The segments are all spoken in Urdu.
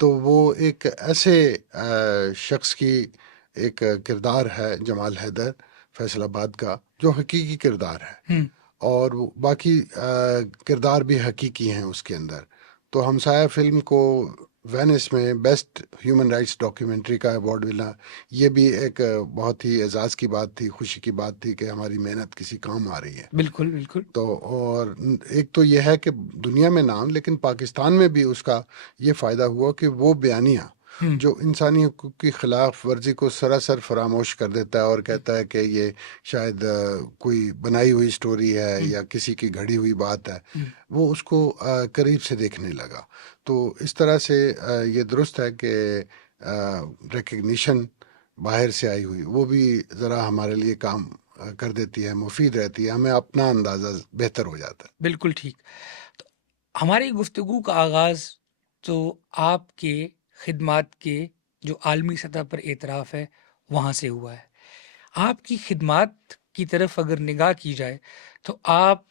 تو وہ ایک ایسے شخص کی ایک کردار ہے جمال حیدر فیصل آباد کا جو حقیقی کردار ہے، ہم، اور باقی کردار بھی حقیقی ہیں اس کے اندر. تو ہمسایہ فلم کو وینس میں بیسٹ ہیومن رائٹس ڈاکیومنٹری کا ایوارڈ ملا. یہ بھی ایک بہت ہی اعزاز کی بات تھی، خوشی کی بات تھی کہ ہماری محنت کسی کام آ رہی ہے. بالکل بالکل. تو اور ایک تو یہ ہے کہ دنیا میں نام، لیکن پاکستان میں بھی اس کا یہ فائدہ ہوا کہ وہ بیانیہ ہم، جو انسانی حقوق کی خلاف ورزی کو سراسر فراموش کر دیتا ہے اور کہتا ہے کہ یہ شاید کوئی بنائی ہوئی سٹوری ہے ہم، یا کسی کی گھڑی ہوئی بات ہے، ہم، وہ اس کو قریب سے دیکھنے لگا. تو اس طرح سے یہ درست ہے کہ ریکگنیشن باہر سے آئی ہوئی وہ بھی ذرا ہمارے لیے کام کر دیتی ہے، مفید رہتی ہے، ہمیں اپنا اندازہ بہتر ہو جاتا ہے. بالکل ٹھیک. تو ہماری گفتگو کا آغاز تو آپ کے خدمات کے جو عالمی سطح پر اعتراف ہے وہاں سے ہوا ہے. آپ کی خدمات کی طرف اگر نگاہ کی جائے تو آپ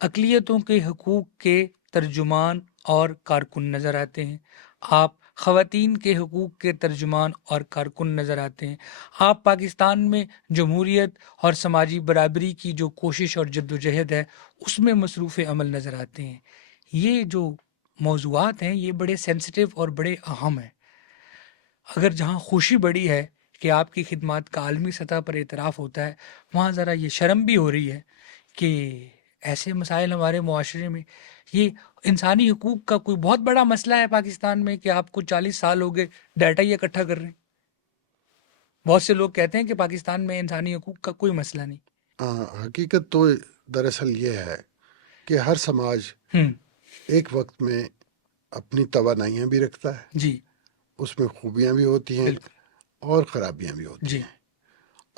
اقلیتوں کے حقوق کے ترجمان اور کارکن نظر آتے ہیں. آپ خواتین کے حقوق کے ترجمان اور کارکن نظر آتے ہیں. آپ پاکستان میں جمہوریت اور سماجی برابری کی جو کوشش اور جدوجہد ہے اس میں مصروف عمل نظر آتے ہیں. یہ جو موضوعات ہیں یہ بڑے سینسٹیو اور بڑے اہم ہیں. اگر جہاں خوشی بڑی ہے کہ آپ کی خدمات کا عالمی سطح پر اعتراف ہوتا ہے، وہاں ذرا یہ شرم بھی ہو رہی ہے کہ ایسے مسائل ہمارے معاشرے میں، یہ انسانی حقوق کا کوئی بہت بڑا مسئلہ ہے پاکستان میں کہ آپ کو 40 سال ہو گئے ڈیٹا ہی اکٹھا کر رہے ہیں. بہت سے لوگ کہتے ہیں کہ پاکستان میں انسانی حقوق کا کوئی مسئلہ نہیں. حقیقت تو دراصل یہ ہے کہ ہر سماج ہم، ایک وقت میں اپنی توانائیاں بھی رکھتا ہے، جی اس میں خوبیاں بھی ہوتی ہیں بالکل. اور خرابیاں بھی ہوتی جی ہیں.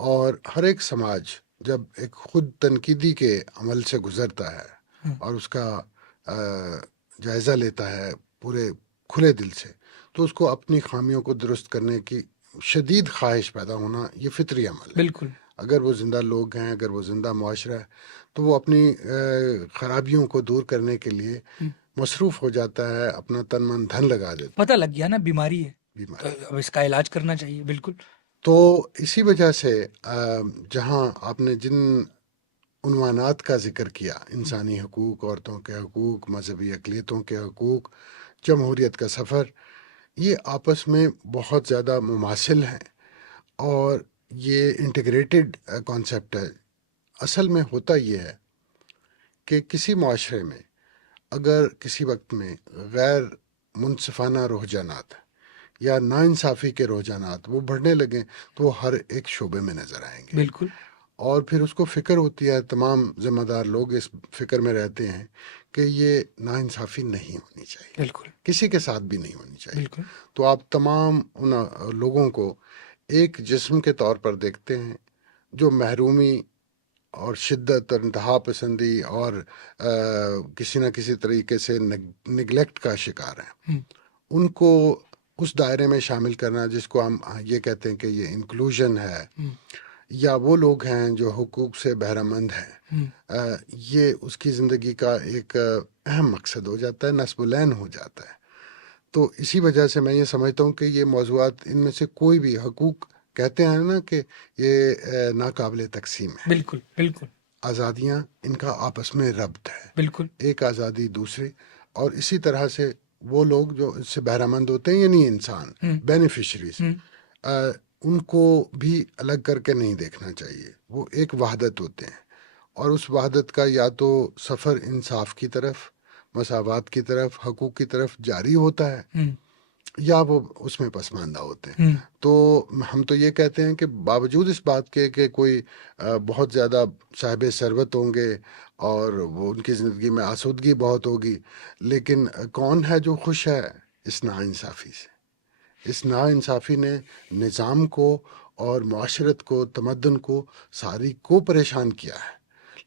اور ہر ایک سماج جب ایک خود تنقیدی کے عمل سے گزرتا ہے ہم، اور اس کا جائزہ لیتا ہے پورے کھلے دل سے، تو اس کو اپنی خامیوں کو درست کرنے کی شدید خواہش پیدا ہونا یہ فطری عمل ہے. بالکل. اگر وہ زندہ لوگ ہیں، اگر وہ زندہ معاشرہ ہے، تو وہ اپنی خرابیوں کو دور کرنے کے لیے ہم، مصروف ہو جاتا ہے، اپنا تن من دھن لگا دیتا پتہ لگ گیا نا بیماری ہے ہے تو بیماری. اب اس کا علاج کرنا چاہیے. بالکل. تو اسی وجہ سے جہاں آپ نے جن عنوانات کا ذکر کیا، انسانی حقوق، عورتوں کے حقوق، مذہبی اقلیتوں کے حقوق، جمہوریت کا سفر، یہ آپس میں بہت زیادہ مماثل ہیں اور یہ انٹیگریٹڈ کانسیپٹ ہے. اصل میں ہوتا یہ ہے کہ کسی معاشرے میں اگر کسی وقت میں غیر منصفانہ رجحانات یا ناانصافی کے رجحانات وہ بڑھنے لگیں تو وہ ہر ایک شعبے میں نظر آئیں گے. بالکل. اور پھر اس کو فکر ہوتی ہے، تمام ذمہ دار لوگ اس فکر میں رہتے ہیں کہ یہ ناانصافی نہیں ہونی چاہیے، بالکل. کسی کے ساتھ بھی نہیں ہونی چاہیے. بالکل. تو آپ تمام ان لوگوں کو ایک جسم کے طور پر دیکھتے ہیں جو محرومی اور شدت اور انتہا پسندی اور کسی نہ کسی طریقے سے نگلیکٹ کا شکار ہیں. ہم، ان کو اس دائرے میں شامل کرنا جس کو ہم یہ کہتے ہیں کہ یہ انکلوژن ہے، ہم، یا وہ لوگ ہیں جو حقوق سے بہرہ مند ہیں، ہم، یہ اس کی زندگی کا ایک اہم مقصد ہو جاتا ہے، نصب العین ہو جاتا ہے. تو اسی وجہ سے میں یہ سمجھتا ہوں کہ یہ موضوعات ان میں سے کوئی بھی حقوق کہتے ہیں نا کہ یہ ناقابل تقسیم ہے. بالکل. بالکل. آزادیاں ان کا آپس میں ربط ہے، بالکل. ایک آزادی دوسری. اور اسی طرح سے وہ لوگ جو اس سے بہرہ مند ہوتے ہیں یعنی انسان ہم، بینیفیشریز، ہم، ان کو بھی الگ کر کے نہیں دیکھنا چاہیے. وہ ایک وحدت ہوتے ہیں اور اس وحدت کا یا تو سفر انصاف کی طرف، مساوات کی طرف، حقوق کی طرف جاری ہوتا ہے، ہم، یا وہ اس میں پسماندہ ہوتے ہیں. ہم، تو ہم تو یہ کہتے ہیں کہ باوجود اس بات کے کہ کوئی بہت زیادہ صاحب ثروت ہوں گے اور وہ ان کی زندگی میں آسودگی بہت ہوگی، لیکن کون ہے جو خوش ہے اس ناانصافی سے؟ اس ناانصافی نے نظام کو اور معاشرت کو، تمدن کو، ساری کو پریشان کیا ہے.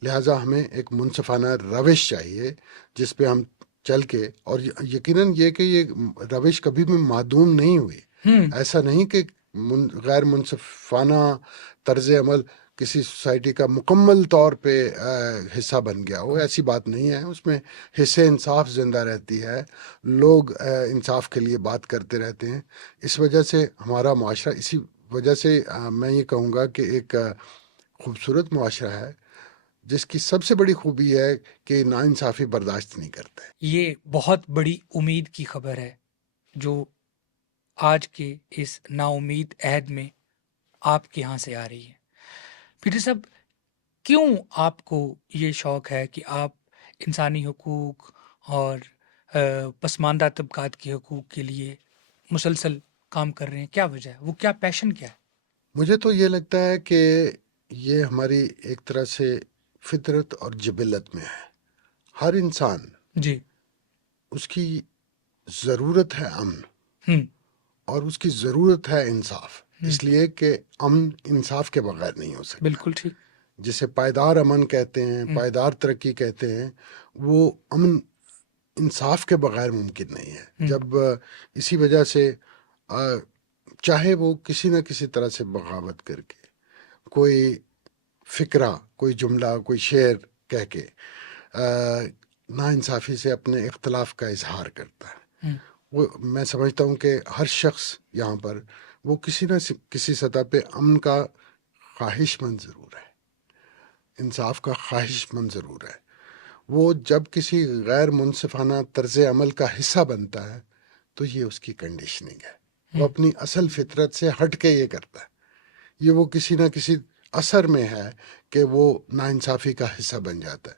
لہٰذا ہمیں ایک منصفانہ روش چاہیے جس پہ ہم چل کے، اور یقیناً یہ کہ یہ روش کبھی بھی معدوم نہیں ہوئی. ہم، ایسا نہیں کہ غیر منصفانہ طرز عمل کسی سوسائٹی کا مکمل طور پہ حصہ بن گیا ہو، ایسی بات نہیں ہے. اس میں حصے انصاف زندہ رہتی ہے، لوگ انصاف کے لیے بات کرتے رہتے ہیں. اس وجہ سے ہمارا معاشرہ، اسی وجہ سے میں یہ کہوں گا کہ ایک خوبصورت معاشرہ ہے جس کی سب سے بڑی خوبی ہے کہ ناانصافی برداشت نہیں کرتے. یہ بہت بڑی امید کی خبر ہے جو آج کے اس نا امید عہد میں آپ کے یہاں سے آ رہی ہے. پیٹر صاحب، کیوں آپ کو یہ شوق ہے کہ آپ انسانی حقوق اور پسماندہ طبقات کے حقوق کے لیے مسلسل کام کر رہے ہیں؟ کیا وجہ ہے؟ وہ کیا پیشن کیا ہے؟ مجھے تو یہ لگتا ہے کہ یہ ہماری ایک طرح سے فطرت اور جبلت میں ہے. ہر انسان، جی. اس کی ضرورت ہے امن، ہم اور اس کی ضرورت ہے انصاف. اس لیے کہ امن انصاف کے بغیر نہیں ہو سکتا. بالکل ٹھیک. جسے پائیدار امن کہتے ہیں، پائیدار ترقی کہتے ہیں، وہ امن انصاف کے بغیر ممکن نہیں ہے. جب اسی وجہ سے چاہے وہ کسی نہ کسی طرح سے بغاوت کر کے، کوئی فکرہ، کوئی جملہ، کوئی شعر کہہ کے ناانصافی سے اپنے اختلاف کا اظہار کرتا ہے، وہ میں سمجھتا ہوں کہ ہر شخص یہاں پر وہ کسی نہ کسی سطح پہ امن کا خواہش مند ضرور ہے، انصاف کا خواہش مند ضرور ہے. وہ جب کسی غیر منصفانہ طرز عمل کا حصہ بنتا ہے تو یہ اس کی کنڈیشننگ ہے. وہ اپنی اصل فطرت سے ہٹ کے یہ کرتا ہے. یہ وہ کسی نہ کسی اثر میں ہے کہ وہ ناانصافی کا حصہ بن جاتا ہے،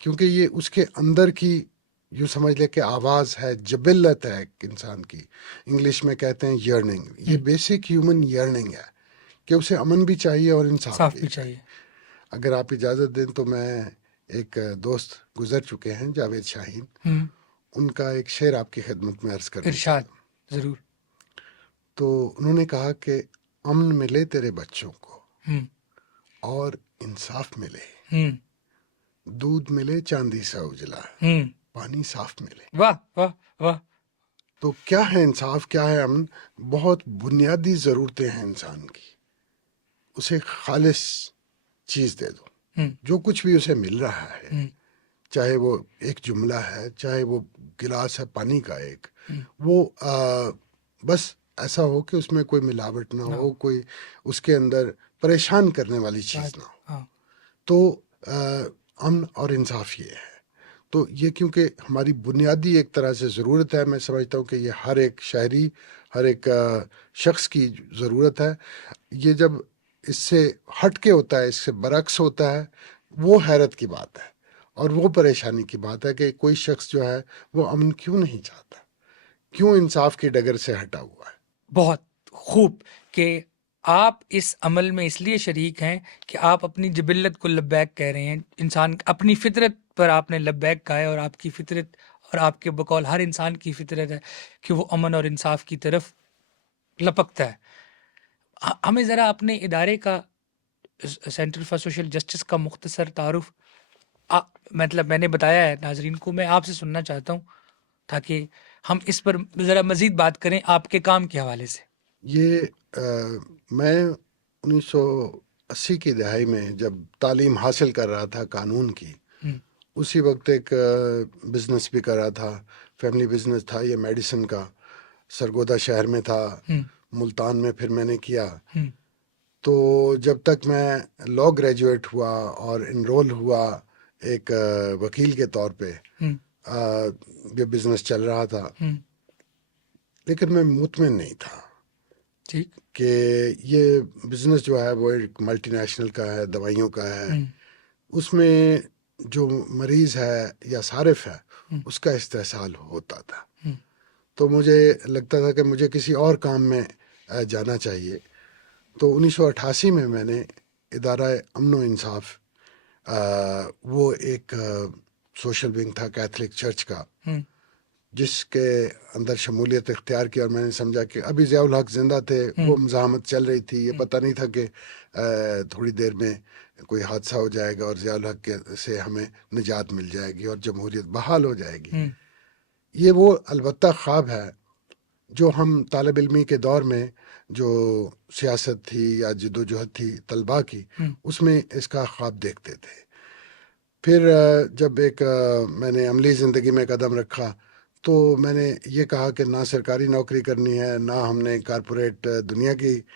کیونکہ یہ اس کے اندر کی، یوں سمجھ لے کہ آواز ہے، جبلت ہے ایک انسان کی. انگلش میں کہتے ہیں یرننگ. یہ بیسک ہیومن یرننگ ہے کہ اسے امن بھی چاہیے اور انصاف صاف بھی بھی چاہیے. اگر آپ اجازت دیں تو میں ایک دوست گزر چکے ہیں، جاوید شاہین، ان کا ایک شعر آپ کی خدمت میں عرض کرنا ارشاد چاہتا ہوں. ضرور. تو انہوں نے کہا کہ امن ملے تیرے بچوں کو ہم اور انصاف ملے، ہم دودھ ملے چاندی سا اجلا، ہم پانی صاف ملے. واہ واہ واہ. تو کیا ہے انصاف، کیا ہے امن؟ بہت بنیادی ضرورتیں ہیں انسان کی. اسے خالص چیز دے دو، جو کچھ بھی اسے مل رہا ہے، چاہے وہ ایک جملہ ہے، چاہے وہ گلاس ہے پانی کا ایک، وہ بس ایسا ہو کہ اس میں کوئی ملاوٹ نہ ہو، کوئی اس کے اندر پریشان کرنے والی چیز نہ ہو. تو امن اور انصاف یہ ہے. تو یہ کیونکہ ہماری بنیادی ایک طرح سے ضرورت ہے، میں سمجھتا ہوں کہ یہ ہر ایک شہری، ہر ایک شخص کی ضرورت ہے. یہ جب اس سے ہٹ کے ہوتا ہے، اس سے برعکس ہوتا ہے، وہ حیرت کی بات ہے اور وہ پریشانی کی بات ہے کہ کوئی شخص جو ہے وہ امن کیوں نہیں چاہتا، کیوں انصاف کی ڈگر سے ہٹا ہوا ہے. بہت خوب کہ آپ اس عمل میں اس لیے شریک ہیں کہ آپ اپنی جبلت کو لبیک کہہ رہے ہیں. انسان اپنی فطرت پر آپ نے لبیک کہا ہے، اور آپ کی فطرت اور آپ کے بقول ہر انسان کی فطرت ہے کہ وہ امن اور انصاف کی طرف لپکتا ہے. ہمیں ذرا اپنے ادارے کا، سینٹر فار سوشل جسٹس کا مختصر تعارف، مطلب میں نے بتایا ہے ناظرین کو، میں آپ سے سننا چاہتا ہوں تاکہ ہم اس پر ذرا مزید بات کریں آپ کے کام کے حوالے سے. یہ میں 1980 کی دہائی میں جب تعلیم حاصل کر رہا تھا قانون کی، اسی وقت ایک بزنس بھی کر رہا تھا، فیملی بزنس تھا یہ میڈیسن کا. سرگودا شہر میں تھا، ملتان میں پھر میں نے کیا. تو جب تک میں لاء گریجویٹ ہوا اور انرول ہوا ایک وکیل کے طور پہ، یہ بزنس چل رہا تھا، لیکن میں مطمئن نہیں تھا کہ یہ بزنس جو ہے وہ ایک ملٹی نیشنل کا ہے، دوائیوں کا ہے، اس میں جو مریض ہے یا صارف ہے اس کا استحصال ہوتا تھا. تو مجھے لگتا تھا کہ مجھے کسی اور کام میں جانا چاہیے. تو 1988 میں میں نے ادارہ امن و انصاف، وہ ایک سوشل ونگ تھا کیتھولک چرچ کا، جس کے اندر شمولیت اختیار کی، اور میں نے سمجھا کہ ابھی ضیاء الحق زندہ تھے، وہ مزاحمت چل رہی تھی، یہ پتہ نہیں تھا کہ تھوڑی دیر میں کوئی حادثہ ہو جائے گا اور ضیاء الحق سے ہمیں نجات مل جائے گی اور جمہوریت بحال ہو جائے گی. یہ وہ البتہ خواب ہے جو ہم طالب علمی کے دور میں جو سیاست تھی یا جدوجہد تھی طلباء کی، اس میں اس کا خواب دیکھتے تھے. پھر جب میں نے عملی زندگی میں قدم رکھا تو میں نے یہ کہا کہ نہ سرکاری نوکری کرنی ہے، نہ ہم نے کارپوریٹ دنیا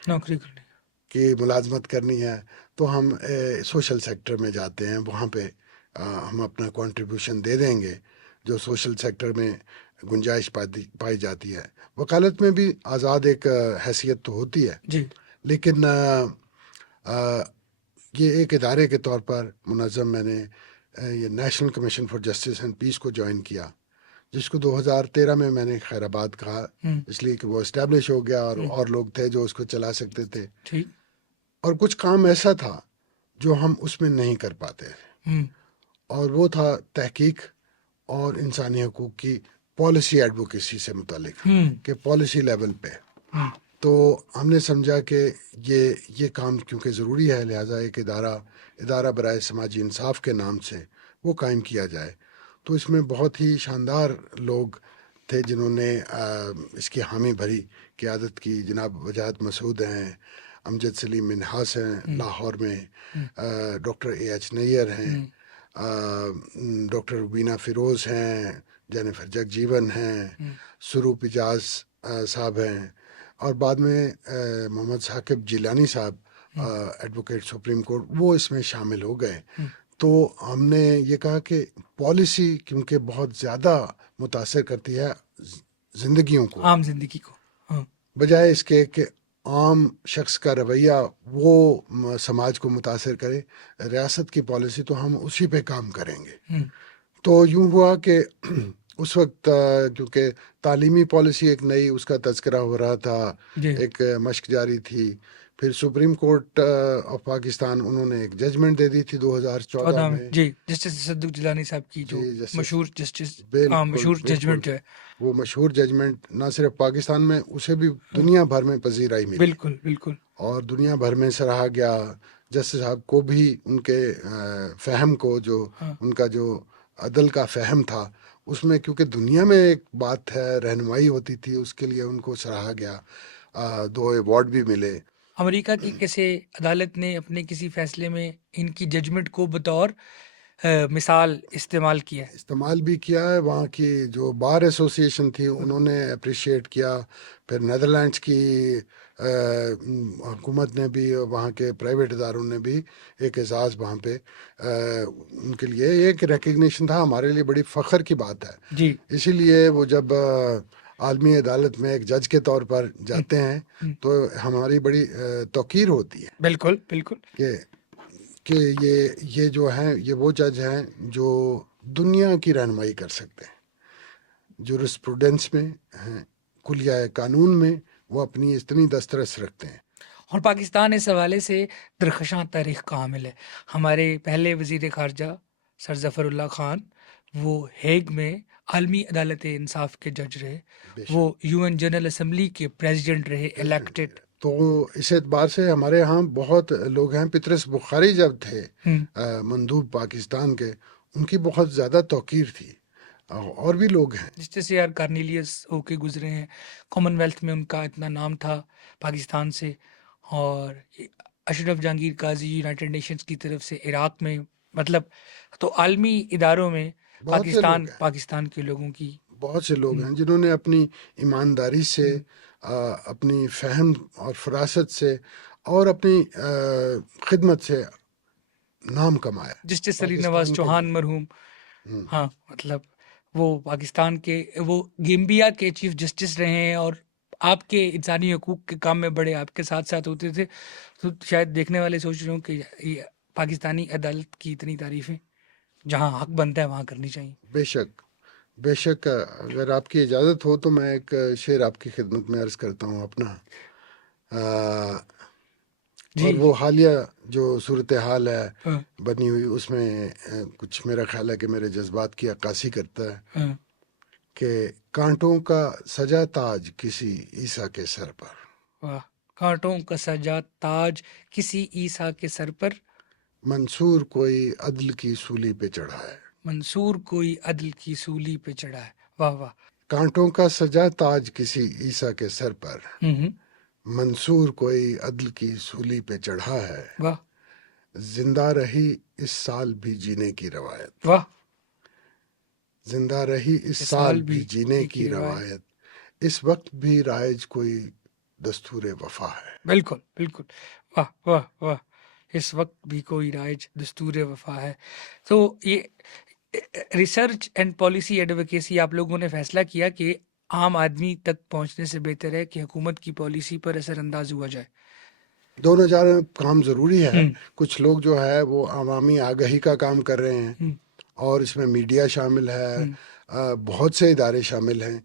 نوکری کرنی. کی ملازمت کرنی ہے، تو ہم سوشل سیکٹر میں جاتے ہیں، وہاں پہ ہم اپنا کنٹریبیوشن دے دیں گے جو سوشل سیکٹر میں گنجائش پائی جاتی ہے. وکالت میں بھی آزاد ایک حیثیت تو ہوتی ہے، جی. لیکن یہ ایک ادارے کے طور پر منظم میں نے یہ national commission for justice and peace کو جوائن کیا، جس کو 2013 میں نے خیر آباد کہا، اس لیے کہ وہ اسٹیبلش ہو گیا اور لوگ تھے جو اس کو چلا سکتے تھے. اور کچھ کام ایسا تھا جو ہم اس میں نہیں کر پاتے تھے، اور وہ تھا تحقیق اور انسانی حقوق کی پالیسی ایڈوکیسی سے متعلق، کہ پالیسی لیول پہ. تو ہم نے سمجھا کہ یہ کام کیونکہ ضروری ہے، لہٰذا ایک ادارہ برائے سماجی انصاف کے نام سے وہ قائم کیا جائے. تو اس میں بہت ہی شاندار لوگ تھے جنہوں نے اس کی حامی بھری، قیادت کی. جناب وجاہت مسعود ہیں، امجد سلیم منہاس ہیں لاہور میں، ڈاکٹر A.H. نیر ہیں، ڈاکٹر ربینہ فیروز ہیں، جینیفر جگ جیون ہیں، سروپ اجاز صاحب ہیں، اور بعد میں محمد ثاقب جیلانی صاحب ایڈوکیٹ سپریم کورٹ، وہ اس میں شامل ہو گئے. تو ہم نے یہ کہا کہ پالیسی کیونکہ بہت زیادہ متاثر کرتی ہے زندگیوں کو، عام زندگی کو، بجائے اس کے کہ عام شخص کا رویہ وہ سماج کو متاثر کرے. ریاست کی پالیسی تو ہم اسی پہ کام کریں گے. تو یوں ہوا کہ اس وقت کیونکہ تعلیمی پالیسی ایک نئی اس کا تذکرہ ہو رہا تھا، ایک مشق جاری تھی. پھر سپریم کورٹ آف پاکستان انہوں نے ایک ججمنٹ دے دی تھی 2014 میں. جی، جسٹس صدق جیلانی صاحب کی جو مشہور مشہور ججمنٹ جو ہے، وہ مشہور ججمنٹ نہ صرف پاکستان میں، اسے بھی دنیا بھر میں پذیرائی ملی. بالکل بالکل. اور دنیا بھر میں سراہا گیا. جسٹس صاحب کو بھی ان کے فہم کو، جو ان کا جو عدل کا فہم تھا اس میں، کیونکہ دنیا میں ایک بات ہے رہنمائی ہوتی تھی، اس کے لیے ان کو سراہا گیا. 2 ایوارڈ بھی ملے. امریکہ کی کسی عدالت نے اپنے کسی فیصلے میں ان کی ججمنٹ کو بطور مثال استعمال بھی کیا ہے. وہاں کی جو بار ایسوسی ایشن تھی انہوں نے اپریشیٹ کیا. پھر نیدرلینڈس کی حکومت نے بھی، وہاں کے پرائیویٹ اداروں نے بھی ایک اعزاز وہاں پہ ان کے لیے ایک ریکگنیشن تھا. ہمارے لیے بڑی فخر کی بات ہے. جی. اسی لیے وہ جب عالمی عدالت میں ایک جج کے طور پر جاتے ہیں تو ہماری بڑی توقیر ہوتی ہے. بالکل بالکل. کہ یہ جو ہیں، یہ وہ جج ہیں جو دنیا کی رہنمائی کر سکتے ہیں. جورسپروڈنس میں ہیں، کلیہ قانون میں وہ اپنی اتنی دسترس رکھتے ہیں. اور پاکستان اس حوالے سے درخشاں تاریخ کا حامل ہے. ہمارے پہلے وزیر خارجہ سر ظفر اللہ خان وہ ہیگ میں عالمی عدالت انصاف کے جج رہے، وہ UN جنرل اسمبلی کے پریزیڈنٹ رہے الیکٹڈ. تو اس اعتبار سے ہمارے ہاں بہت لوگ ہیں. پطرس بخاری جب تھے مندوب پاکستان کے، ان کی بہت زیادہ توقیر تھی. اور بھی لوگ ہیں جس یار کارنیلیس ہو کے گزرے ہیں. کامن ویلتھ میں ان کا اتنا نام تھا پاکستان سے. اور اشرف جہانگیر قاضی یونائٹڈ نیشنز کی طرف سے عراق میں، مطلب تو عالمی اداروں میں پاکستان کے لوگوں کی بہت سے لوگ ہیں جنہوں نے اپنی ایمانداری سے، اپنی فہم اور فراست سے اور اپنی خدمت سے نام کمایا. جسٹس علی نواز چوہان مرحوم، ہاں مطلب وہ پاکستان کے، وہ گیمبیا کے چیف جسٹس رہے ہیں، اور آپ کے انسانی حقوق کے کام میں بڑے آپ کے ساتھ ساتھ ہوتے تھے. تو شاید دیکھنے والے سوچ رہے ہوں کہ پاکستانی عدالت کی اتنی تعریفیں جہاں حق بنتا ہے وہاں کرنی چاہیے. بے شک اگر آپ کی اجازت ہو تو میں ایک شعر آپ کی خدمت میں عرض کرتا ہوں اپنا. اور وہ حالیہ جو صورتحال ہے بنی ہوئی، اس میں کچھ میرا خیال ہے کہ میرے جذبات کی عکاسی کرتا ہے کہ کانٹوں کا سجا تاج کسی عیسیٰ کے سر پر. واہ. کانٹوں کا سجا تاج کسی عیسیٰ کے سر پر، منصور کوئی عدل کی سولی پہ چڑھا ہے. منصور کوئی عدل کی سولی پہ چڑھا ہے. واہ واہ. کانٹوں کا سجا تاج کسی عیسیٰ کے سر پر، ہوں، منصور کوئی عدل کی سولی پہ چڑھا ہے، واہ زندہ رہی اس سال بھی جینے کی روایت، واہ، زندہ رہی اس اس سال بھی جینے کی روایت، روایت، اس وقت بھی رائج کوئی دستور وفا ہے۔ بالکل بالکل، واہ واہ واہ، اس وقت بھی کوئی رائج دستور وفا ہے۔ تو یہ ریسرچ اینڈ پالیسی ایڈوکیسی آپ لوگوں نے فیصلہ کیا کہ عام آدمی تک پہنچنے سے بہتر ہے کہ حکومت کی پالیسی پر اثر انداز ہوا جائے۔ دونوں جانب کام ضروری ہے۔ ہوں، کچھ لوگ جو ہے وہ عوامی آگہی کا کام کر رہے ہیں، ہوں، اور اس میں میڈیا شامل ہے، ہوں، بہت سے ادارے شامل ہیں،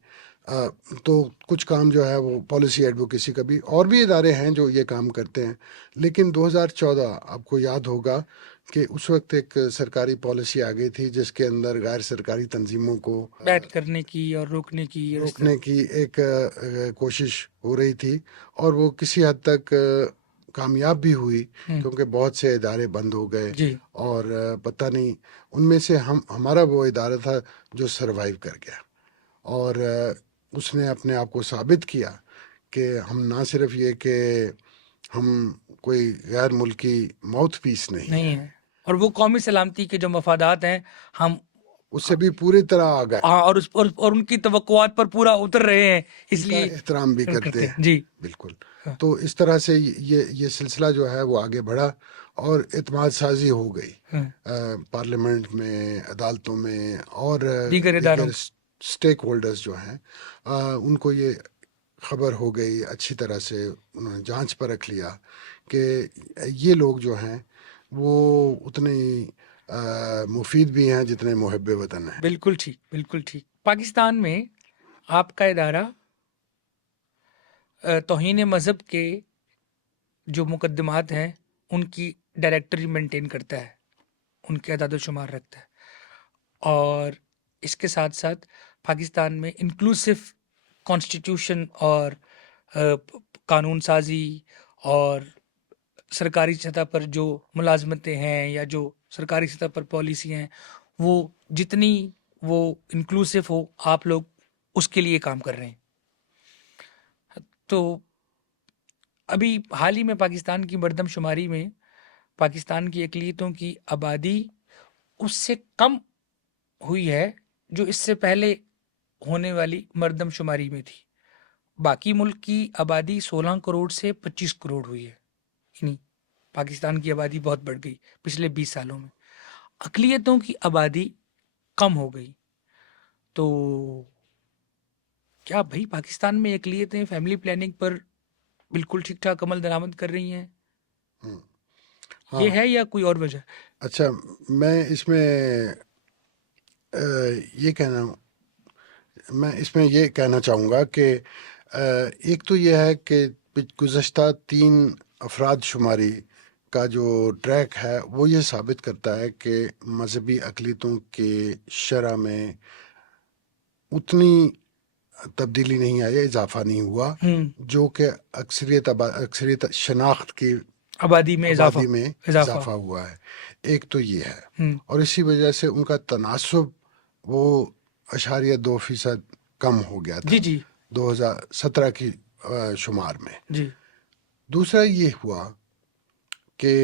تو کچھ کام جو ہے وہ پالیسی ایڈوکیسی کا بھی، اور بھی ادارے ہیں جو یہ کام کرتے ہیں۔ لیکن 2014 آپ کو یاد ہوگا کہ اس وقت ایک سرکاری پالیسی آ گئی تھی جس کے اندر غیر سرکاری تنظیموں کو بیٹ کرنے کی اور روکنے کی اور اس طرح۔ روکنے کی ایک کوشش ہو رہی تھی، اور وہ کسی حد تک کامیاب بھی ہوئی، ہوں، کیونکہ بہت سے ادارے بند ہو گئے، جی اور پتہ نہیں ان میں سے ہمارا وہ ادارہ تھا جو سروائیو کر گیا، اور اس نے اپنے آپ کو ثابت کیا کہ ہم نہ صرف یہ کہ ہم کوئی غیر ملکی ماؤتھ پیس نہیں ہیں، نہیں ہے، اور وہ قومی سلامتی کے جو مفادات ہیں ہم اس سے بھی پوری طرح آ گئے، اور اور ان کی توقعات پر پورا اتر رہے ہیں، اس ان کا لیے احترام بھی کرتے ہیں۔ جی بالکل۔ ہاں، تو اس طرح سے یہ سلسلہ جو ہے وہ آگے بڑھا، اور اعتماد سازی ہو گئی ہاں، پارلیمنٹ میں، عدالتوں میں، اور دیگر اداروں دیگر اسٹیک ہولڈرز جو ہیں، ان کو یہ خبر ہو گئی، اچھی طرح سے انہوں نے جانچ پر رکھ لیا کہ یہ لوگ جو ہیں وہ اتنے مفید بھی ہیں جتنے محب وطن ہیں۔ بالکل ٹھیک بالکل ٹھیک۔ پاکستان میں آپ کا ادارہ توہین مذہب کے جو مقدمات ہیں ان کی ڈائریکٹری مینٹین کرتا ہے، ان کے اعداد و شمار رکھتا ہے، اور اس کے ساتھ ساتھ پاکستان میں انکلوسو کانسٹیٹیوشن اور قانون سازی اور سرکاری سطح پر جو ملازمتیں ہیں یا جو سرکاری سطح پر پالیسی ہیں وہ جتنی وہ انکلوسو ہو، آپ لوگ اس کے لیے کام کر رہے ہیں۔ تو ابھی حال ہی میں پاکستان کی مردم شماری میں پاکستان کی اقلیتوں کی آبادی اس سے کم ہوئی ہے جو اس سے پہلے ہونے والی مردم شماری میں تھی۔ باقی ملک کی آبادی 16 کروڑ سے 25 کروڑ ہوئی ہے، یعنی پاکستان کی آبادی بہت بڑھ گئی پچھلے 20 سالوں میں، اقلیتوں کی آبادی کم ہو گئی۔ تو کیا بھائی پاکستان میں اقلیتیں فیملی پلاننگ پر بالکل ٹھیک ٹھاک عمل درآمد کر رہی ہیں؟ ہاں، یہ ہے یا کوئی اور وجہ؟ اچھا، میں اس میں یہ کہنا چاہوں گا کہ ایک تو یہ ہے کہ گزشتہ 3 افراد شماری کا جو ٹریک ہے وہ یہ ثابت کرتا ہے کہ مذہبی اقلیتوں کے شرح میں اتنی تبدیلی نہیں آئی، اضافہ نہیں ہوا، جو کہ اکثریت شناخت کی آبادی میں اضافہ ہوا ہے۔ ایک تو یہ ہے، اور اسی وجہ سے ان کا تناسب وہ 0.2% کم ہو گیا تھا 2017 کی شمار میں۔ جی دوسرا یہ ہوا کہ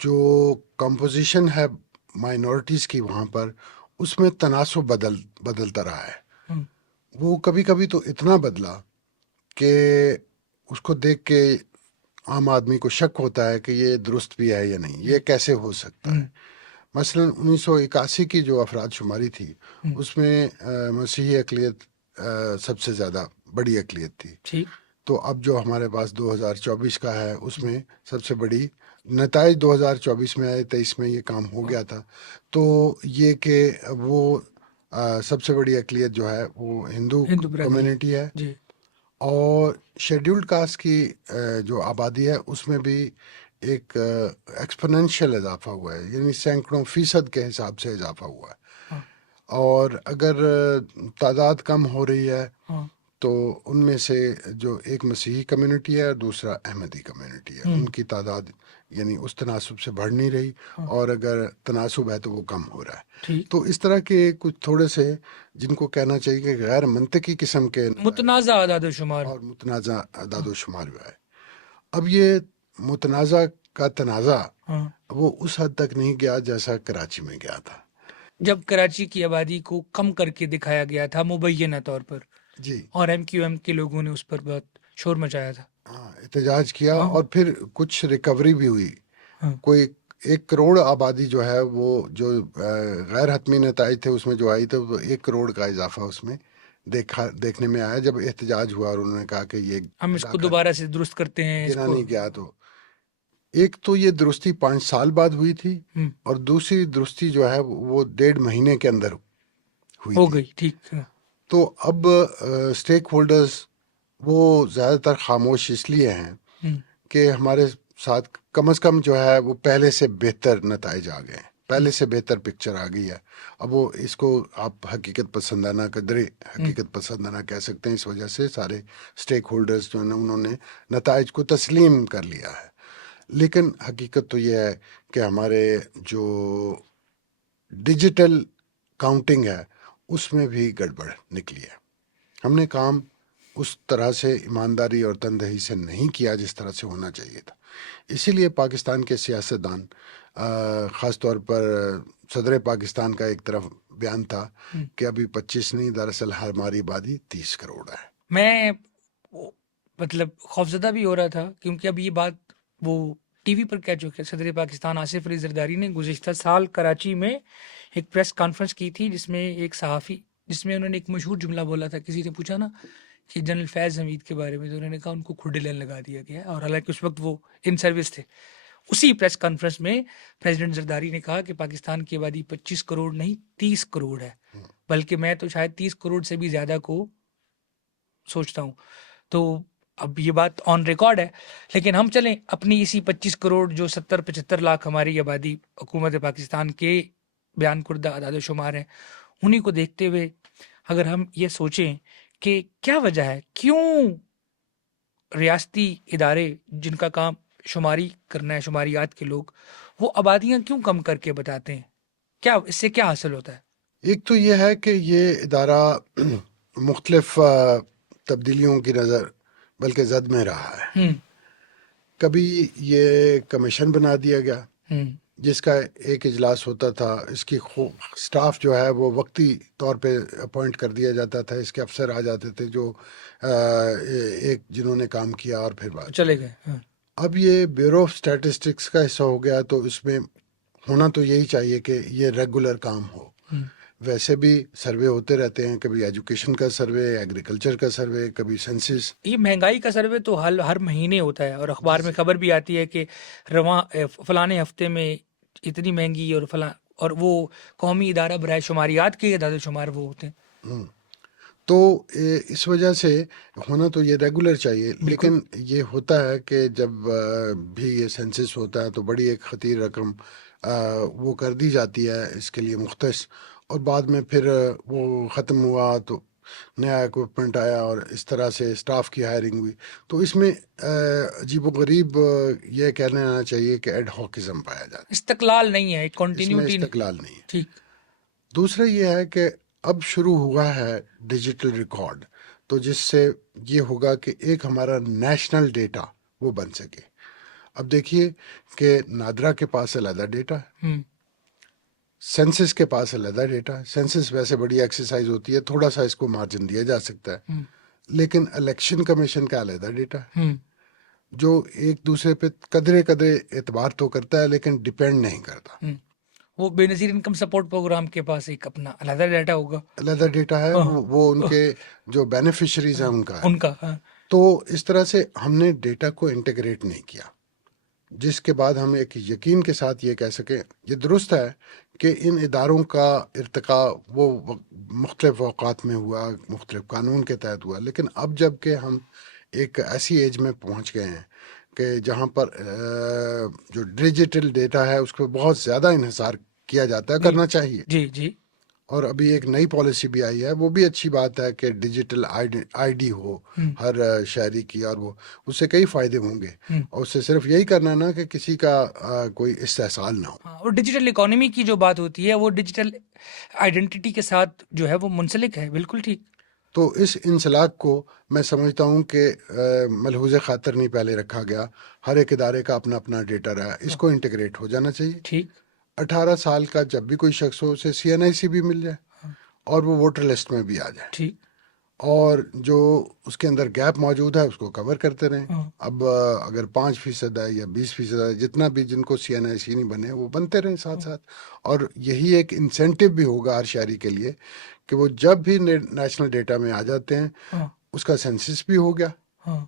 جو کمپوزیشن ہے مائنورٹیز کی وہاں پر، اس میں تناسب بدلتا رہا ہے۔ وہ کبھی کبھی تو اتنا بدلا کہ اس کو دیکھ کے عام آدمی کو شک ہوتا ہے کہ یہ درست بھی ہے یا نہیں، یہ کیسے ہو سکتا ہے۔ مثلا 1981 کی جو افراد شماری تھی اس میں مسیحی اقلیت سب سے زیادہ بڑی اقلیت تھی، تو اب جو ہمارے پاس 2024 کا ہے اس میں سب سے بڑی نتائج 2024 میں آئے، 23 میں یہ کام ہو گیا تھا۔ تو یہ کہ وہ سب سے بڑی اقلیت جو ہے وہ ہندو کمیونٹی ہے، اور شیڈیولڈ کاسٹ کی جو آبادی ہے اس میں بھی ایک ایکسپوننشل اضافہ ہوا ہے، یعنی سینکڑوں فیصد کے حساب سے اضافہ ہوا ہے۔ اور اگر تعداد کم ہو رہی ہے تو ان میں سے جو ایک مسیحی کمیونٹی ہے اور دوسرا احمدی کمیونٹی ہے، ان کی تعداد یعنی اس تناسب سے بڑھ نہیں رہی، اور اگر تناسب ہے تو وہ کم ہو رہا ہے۔ ٹھیک، تو اس طرح کے کچھ تھوڑے سے جن کو کہنا چاہیے کہ غیر منطقی قسم کے متنازع اعداد و شمار۔ اور متنازع اعداد و شمار ہوا ہے۔ اب یہ متنازع کا تنازع ہاں، وہ اس حد تک نہیں گیا جیسا کراچی میں گیا تھا۔ جب کراچی کی آبادی کو کم کر کے دکھایا گیا تھا مبینہ طور پر، جی اور ایم کیو ایم کے لوگوں نے اس پر بہت شور مچایا تھا۔ ہاں، احتجاج کیا، ہاں، اور پھر کچھ ریکوری بھی ہوئی۔ ہاں، کوئی 1 کروڑ آبادی جو ہے وہ جو غیر حتمی نتائج تھے اس میں جو آئی تھے، وہ 1 کروڑ کا اضافہ اس میں دیکھنے میں آیا جب احتجاج ہوا اور انہوں نے کہا کہ یہ ہم اس کو علاقہ دوبارہ سے درست کرتے ہیں، اس گنا کو۔ نہیں گیا۔ تو ایک تو یہ درستی 5 سال بعد ہوئی تھی، ہم، اور دوسری درستی جو ہے وہ 1.5 مہینے کے اندر ہوئی ہو تھی۔ گئی، ٹھیک ہے۔ تو اب اسٹیک ہولڈرز وہ زیادہ تر خاموش اس لیے ہیں ہم، کہ ہمارے ساتھ کم از کم جو ہے وہ پہلے سے بہتر نتائج آ گئے ہیں، پہلے سے بہتر پکچر آ گئی ہے۔ اب وہ اس کو آپ حقیقت پسندانہ قدرے حقیقت پسندانہ کہہ سکتے ہیں، اس وجہ سے سارے اسٹیک ہولڈرز جو ہیں انہوں نے نتائج کو تسلیم کر لیا ہے۔ لیکن حقیقت تو یہ ہے کہ ہمارے جو ڈیجیٹل کاؤنٹنگ ہے اس میں بھی گڑبڑ نکلی ہے۔ ہم نے کام اس طرح سے ایمانداری اور تندہی سے نہیں کیا جس طرح سے ہونا چاہیے تھا۔ اسی لیے پاکستان کے سیاستدان، خاص طور پر صدر پاکستان کا ایک طرف بیان تھا کہ ابھی 25 نہیں، دراصل ہماری آبادی 30 کروڑ ہے۔ میں مطلب خوفزدہ بھی ہو رہا تھا، کیونکہ اب یہ بات وہ ٹی وی پر کہہ چکے صدر پاکستان آصف علی زرداری نے گزشتہ سال کراچی میں ایک پریس کانفرنس کی تھی، جس میں ایک صحافی، جس میں انہوں نے ایک مشہور جملہ بولا تھا۔ کسی نے پوچھا نا کہ جنرل فیض حمید کے بارے میں، تو انہوں نے کہا ان کو کھڈے لین لگا دیا گیا ہے، اور حالانکہ اس وقت وہ ان سروس تھے۔ اسی پریس کانفرنس میں پریزیڈنٹ زرداری نے کہا کہ پاکستان کی آبادی 25 کروڑ نہیں 30 کروڑ ہے، بلکہ میں تو شاید 30 کروڑ سے بھی زیادہ کو سوچتا ہوں۔ تو اب یہ بات آن ریکارڈ ہے، لیکن ہم چلیں اپنی اسی 25 کروڑ جو 70-75 لاکھ ہماری آبادی حکومت پاکستان کے بیان کردہ اعداد و شمار ہیں، انہی کو دیکھتے ہوئے اگر ہم یہ سوچیں کہ کیا وجہ ہے، کیوں ریاستی ادارے جن کا کام شماری کرنا ہے، شماریات کے لوگ، وہ آبادیاں کیوں کم کر کے بتاتے ہیں؟ کیا اس سے کیا حاصل ہوتا ہے؟ ایک تو یہ ہے کہ یہ ادارہ مختلف تبدیلیوں کی نظر بلکہ زد میں رہا ہے۔ ہم، کبھی یہ کمیشن بنا دیا گیا ہم، جس کا ایک اجلاس ہوتا تھا، اس کی سٹاف جو ہے وہ وقتی طور پہ اپوائنٹ کر دیا جاتا تھا، اس کے افسر آ جاتے تھے جو ایک جنہوں نے کام کیا اور پھر بعد۔ چلے گئے۔ ہاں، اب یہ بیورو آف اسٹیٹسٹکس کا حصہ ہو گیا، تو اس میں ہونا تو یہی چاہیے کہ یہ ریگولر کام ہو۔ ہم، ویسے بھی سروے ہوتے رہتے ہیں، کبھی ایجوکیشن کا سروے، ایگریکلچر کا سروے، کبھی سینسس۔ یہ مہنگائی کا سروے تو ہر مہینے ہوتا ہے، اور اخبار میں خبر بھی آتی ہے کہ رواں فلانے ہفتے میں اتنی مہنگی، اور فلاں، اور وہ قومی ادارہ برائے شماریات کے اعداد و شمار وہ ہوتے ہیں۔ تو اس وجہ سے ہونا تو یہ ریگولر چاہیے، لیکن یہ ہوتا ہے کہ جب بھی یہ سینسس ہوتا ہے تو بڑی ایک خطیر رقم وہ کر دی جاتی ہے اس کے لیے مختص، اور بعد میں پھر وہ ختم ہوا تو نیا اکوپمنٹ آیا، اور اس طرح سے اسٹاف کی ہائرنگ ہوئی۔ تو اس میں عجیب و غریب یہ کہنا آنا چاہیے کہ ایڈ ہاکزم پایا جاتا استقلال نہیں ہے، ایک ہے، اس میں کنٹینیوٹی نہیں۔ استقلال نہیں ہے۔ ٹھیک۔ دوسرا یہ ہے کہ اب شروع ہوا ہے ڈیجیٹل ریکارڈ، تو جس سے یہ ہوگا کہ ایک ہمارا نیشنل ڈیٹا وہ بن سکے۔ اب دیکھیے کہ نادرا کے پاس علیحدہ ڈیٹا ہے، ہم، سینسس کے پاس علیحدہ ڈیٹا ہے۔ سینسس ویسے بڑی ایکسرسائز ہوتی ہے، تھوڑا سا اس کو مارجن دیا جا سکتا ہے، لیکن الیکشن کمیشن کا علیحدہ ڈیٹا ہے، ہم، جو ایک دوسرے پہ قدرے اعتبار تو کرتا ہے لیکن ڈیپینڈ نہیں کرتا۔ ہم۔ وہ بے نظیر انکم سپورٹ پروگرام کے پاس ایک اپنا علیحدہ ڈیٹا ہوگا، علیحدہ ڈیٹا ہے، وہ ان کے جو بینیفیشریز ہیں ان کا ہے۔ ان کا۔ ہاں، تو اس طرح سے ہم نے ڈیٹا کو انٹیگریٹ نہیں کیا، جس کے بعد ہم ایک یقین کے ساتھ یہ کہہ سکیں یہ درست ہے کہ ان اداروں کا ارتقاء وہ مختلف اوقات میں ہوا، مختلف قانون کے تحت ہوا، لیکن اب جب کہ ہم ایک ایسی ایج میں پہنچ گئے ہیں کہ جہاں پر جو ڈیجیٹل ڈیٹا ہے اس پہ بہت زیادہ انحصار کیا جاتا ہے، کرنا چاہیے، جی جی۔ اور ابھی ایک نئی پالیسی بھی آئی ہے، وہ بھی اچھی بات ہے کہ ڈیجیٹل آئی ڈی ہو ہر شہری کی، اور وہ اس سے کئی فائدے ہوں گے، اور اس سے صرف یہی کرنا ہے نا کہ کسی کا کوئی استحصال نہ ہو۔ ہاں، اور ڈیجیٹل اکانومی کی جو بات ہوتی ہے وہ ڈیجیٹل آئیڈینٹی کے ساتھ جو ہے وہ منسلک ہے، بالکل ٹھیک۔ تو اس انسلاک کو میں سمجھتا ہوں کہ ملحوظ خاطر نہیں پہلے رکھا گیا، ہر ایک ادارے کا اپنا اپنا ڈیٹا رہا، اس کو انٹیگریٹ ہو جانا چاہیے۔ ٹھیک 18 سال کا جب بھی کوئی شخص ہو، اسے CNIC بھی مل جائے اور وہ ووٹر لسٹ میں بھی آ جائے، ٹھیک اور جو اس کے اندر گیپ موجود ہے اس کو کور کرتے رہیں۔ اب اگر 5% ہے یا 20% ہے، جتنا بھی جن کو CNIC نہیں بنے وہ بنتے رہیں ساتھ ساتھ، اور یہی ایک انسینٹیو بھی ہوگا ہر شہری کے لیے کہ وہ جب بھی نیشنل ڈیٹا میں آ جاتے ہیں، اس کا سینسس بھی ہو گیا،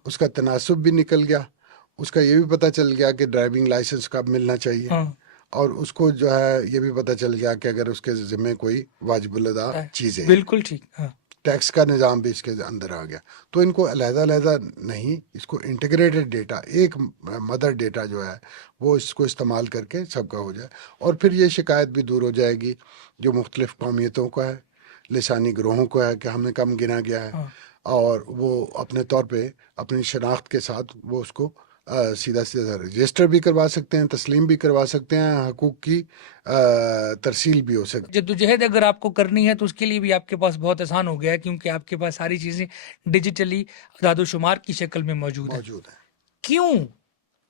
اس کا تناسب بھی نکل گیا، اس کا یہ بھی پتہ چل گیا کہ ڈرائیونگ لائسنس کب ملنا چاہیے، اور اس کو جو ہے یہ بھی پتہ چل گیا کہ اگر اس کے ذمہ کوئی واجب الادا چیزیں، بالکل ٹھیک۔ ٹیکس کا نظام بھی اس کے اندر آ گیا۔ تو ان کو علیحدہ علیحدہ نہیں، اس کو انٹیگریٹڈ ڈیٹا، ایک مدر ڈیٹا جو ہے وہ اس کو استعمال کر کے سب کا ہو جائے، اور پھر یہ شکایت بھی دور ہو جائے گی جو مختلف قومیتوں کا ہے، لسانی گروہوں کو ہے کہ ہمیں کم گنا گیا ہے، اور وہ اپنے طور پہ اپنی شناخت کے ساتھ وہ اس کو سیدھا سیدھا رجسٹر بھی کروا سکتے ہیں، تسلیم بھی کروا سکتے ہیں، حقوق کی ترسیل بھی ہو سکتی ہے۔ جدوجہد اگر آپ کو کرنی ہے تو اس کے لیے بھی آپ کے پاس بہت آسان ہو گیا ہے، کیونکہ آپ کے پاس ساری چیزیں ڈیجیٹلی اعداد و شمار کی شکل میں موجود ہیں۔ کیوں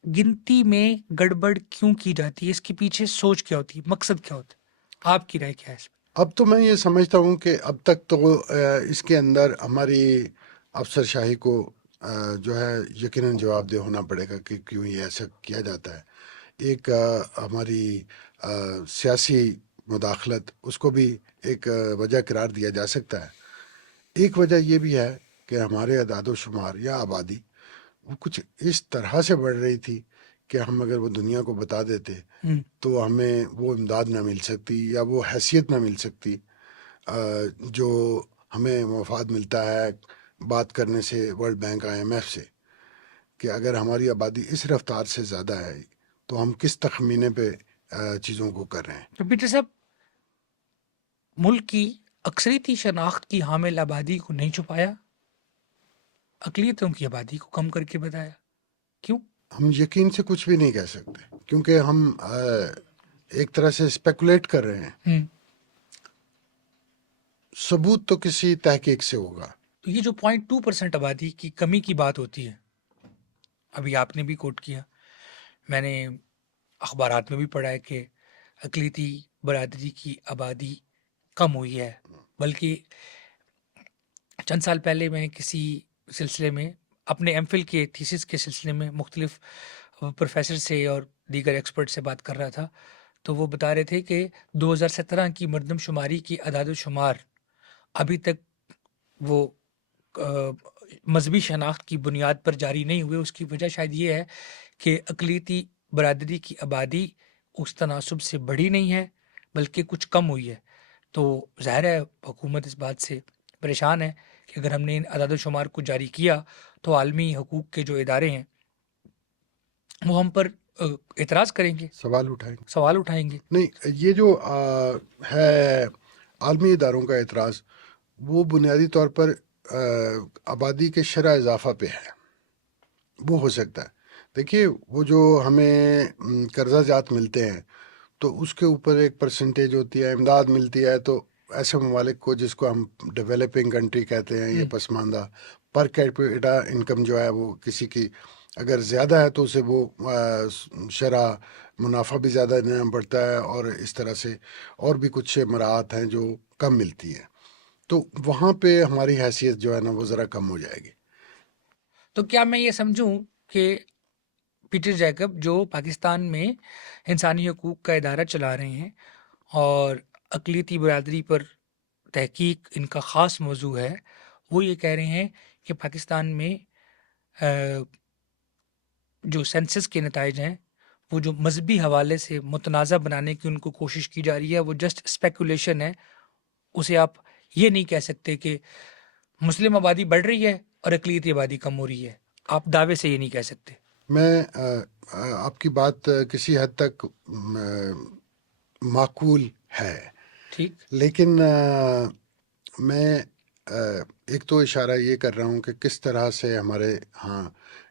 گنتی میں گڑبڑ کیوں کی جاتی ہے؟ اس کے پیچھے سوچ کیا ہوتی ہے، مقصد کیا ہوتا ہے، آپ کی رائے کیا ہے اس میں؟ اب تو میں یہ سمجھتا ہوں کہ اب تک تو اس کے اندر ہماری افسر شاہی کو جو ہے یقیناً جواب دہ ہونا پڑے گا کہ کیوں یہ ایسا کیا جاتا ہے۔ ایک ہماری سیاسی مداخلت، اس کو بھی ایک وجہ قرار دیا جا سکتا ہے۔ ایک وجہ یہ بھی ہے کہ ہمارے اعداد و شمار یا آبادی وہ کچھ اس طرح سے بڑھ رہی تھی کہ ہم اگر وہ دنیا کو بتا دیتے تو ہمیں وہ امداد نہ مل سکتی یا وہ حیثیت نہ مل سکتی جو ہمیں مفاد ملتا ہے بات کرنے سے ورلڈ بینک IMF سے، کہ اگر ہماری آبادی اس رفتار سے زیادہ ہے تو ہم کس تخمینے پہ چیزوں کو کر رہے ہیں۔ تو پیٹر صاحب، ملک کی اکثریتی شناخت کی حامل آبادی کو نہیں چھپایا، اقلیتوں کی آبادی کو کم کر کے بتایا، کیوں؟ ہم یقین سے کچھ بھی نہیں کہہ سکتے، کیونکہ ہم ایک طرح سے اسپیکولیٹ کر رہے ہیں، ثبوت تو کسی تحقیق سے ہوگا۔ تو یہ جو 0.2% آبادی کی کمی کی بات ہوتی ہے، ابھی آپ نے بھی کوٹ کیا، میں نے اخبارات میں بھی پڑھا ہے کہ اقلیتی برادری کی آبادی کم ہوئی ہے، بلکہ چند سال پہلے میں کسی سلسلے میں اپنے MPhil کے تھیسس کے سلسلے میں مختلف پروفیسر سے اور دیگر ایکسپرٹ سے بات کر رہا تھا، تو وہ بتا رہے تھے کہ 2017 کی مردم شماری کی اعداد و شمار ابھی تک وہ مذہبی شناخت کی بنیاد پر جاری نہیں ہوئے۔ اس کی وجہ شاید یہ ہے کہ اقلیتی برادری کی آبادی اس تناسب سے بڑھی نہیں ہے بلکہ کچھ کم ہوئی ہے۔ تو ظاہر ہے حکومت اس بات سے پریشان ہے کہ اگر ہم نے ان اعداد و شمار کو جاری کیا تو عالمی حقوق کے جو ادارے ہیں وہ ہم پر اعتراض کریں گے، سوال اٹھائیں گے۔ نہیں، یہ جو ہے عالمی اداروں کا اعتراض، وہ بنیادی طور پر آبادی کے شرح اضافہ پہ ہے، وہ ہو سکتا ہے۔ دیکھیے، وہ جو ہمیں قرضہ جات ملتے ہیں تو اس کے اوپر ایک پرسنٹیج ہوتی ہے، امداد ملتی ہے، تو ایسے ممالک کو جس کو ہم ڈیولپنگ کنٹری کہتے ہیں یا پسماندہ، پر کیپیٹا انکم جو ہے وہ کسی کی اگر زیادہ ہے تو اسے وہ شرح منافع بھی زیادہ دینا پڑتا ہے، اور اس طرح سے اور بھی کچھ مراعات ہیں جو کم ملتی ہیں، تو وہاں پہ ہماری حیثیت جو ہے نا وہ ذرا کم ہو جائے گی۔ تو کیا میں یہ سمجھوں کہ پیٹر جیکب جو پاکستان میں انسانی حقوق کا ادارہ چلا رہے ہیں اور اقلیتی برادری پر تحقیق ان کا خاص موضوع ہے، وہ یہ کہہ رہے ہیں کہ پاکستان میں جو سینسس کے نتائج ہیں وہ جو مذہبی حوالے سے متنازع بنانے کی ان کو کوشش کی جا رہی ہے، وہ جسٹ اسپیکولیشن ہے، اسے آپ یہ نہیں کہہ سکتے کہ مسلم آبادی بڑھ رہی ہے اور اقلیتی آبادی کم ہو رہی ہے، آپ دعوے سے یہ نہیں کہہ سکتے۔ میں آپ کی بات کسی حد تک معقول ہے، ٹھیک. لیکن میں ایک تو اشارہ یہ کر رہا ہوں کہ کس طرح سے ہمارے ہاں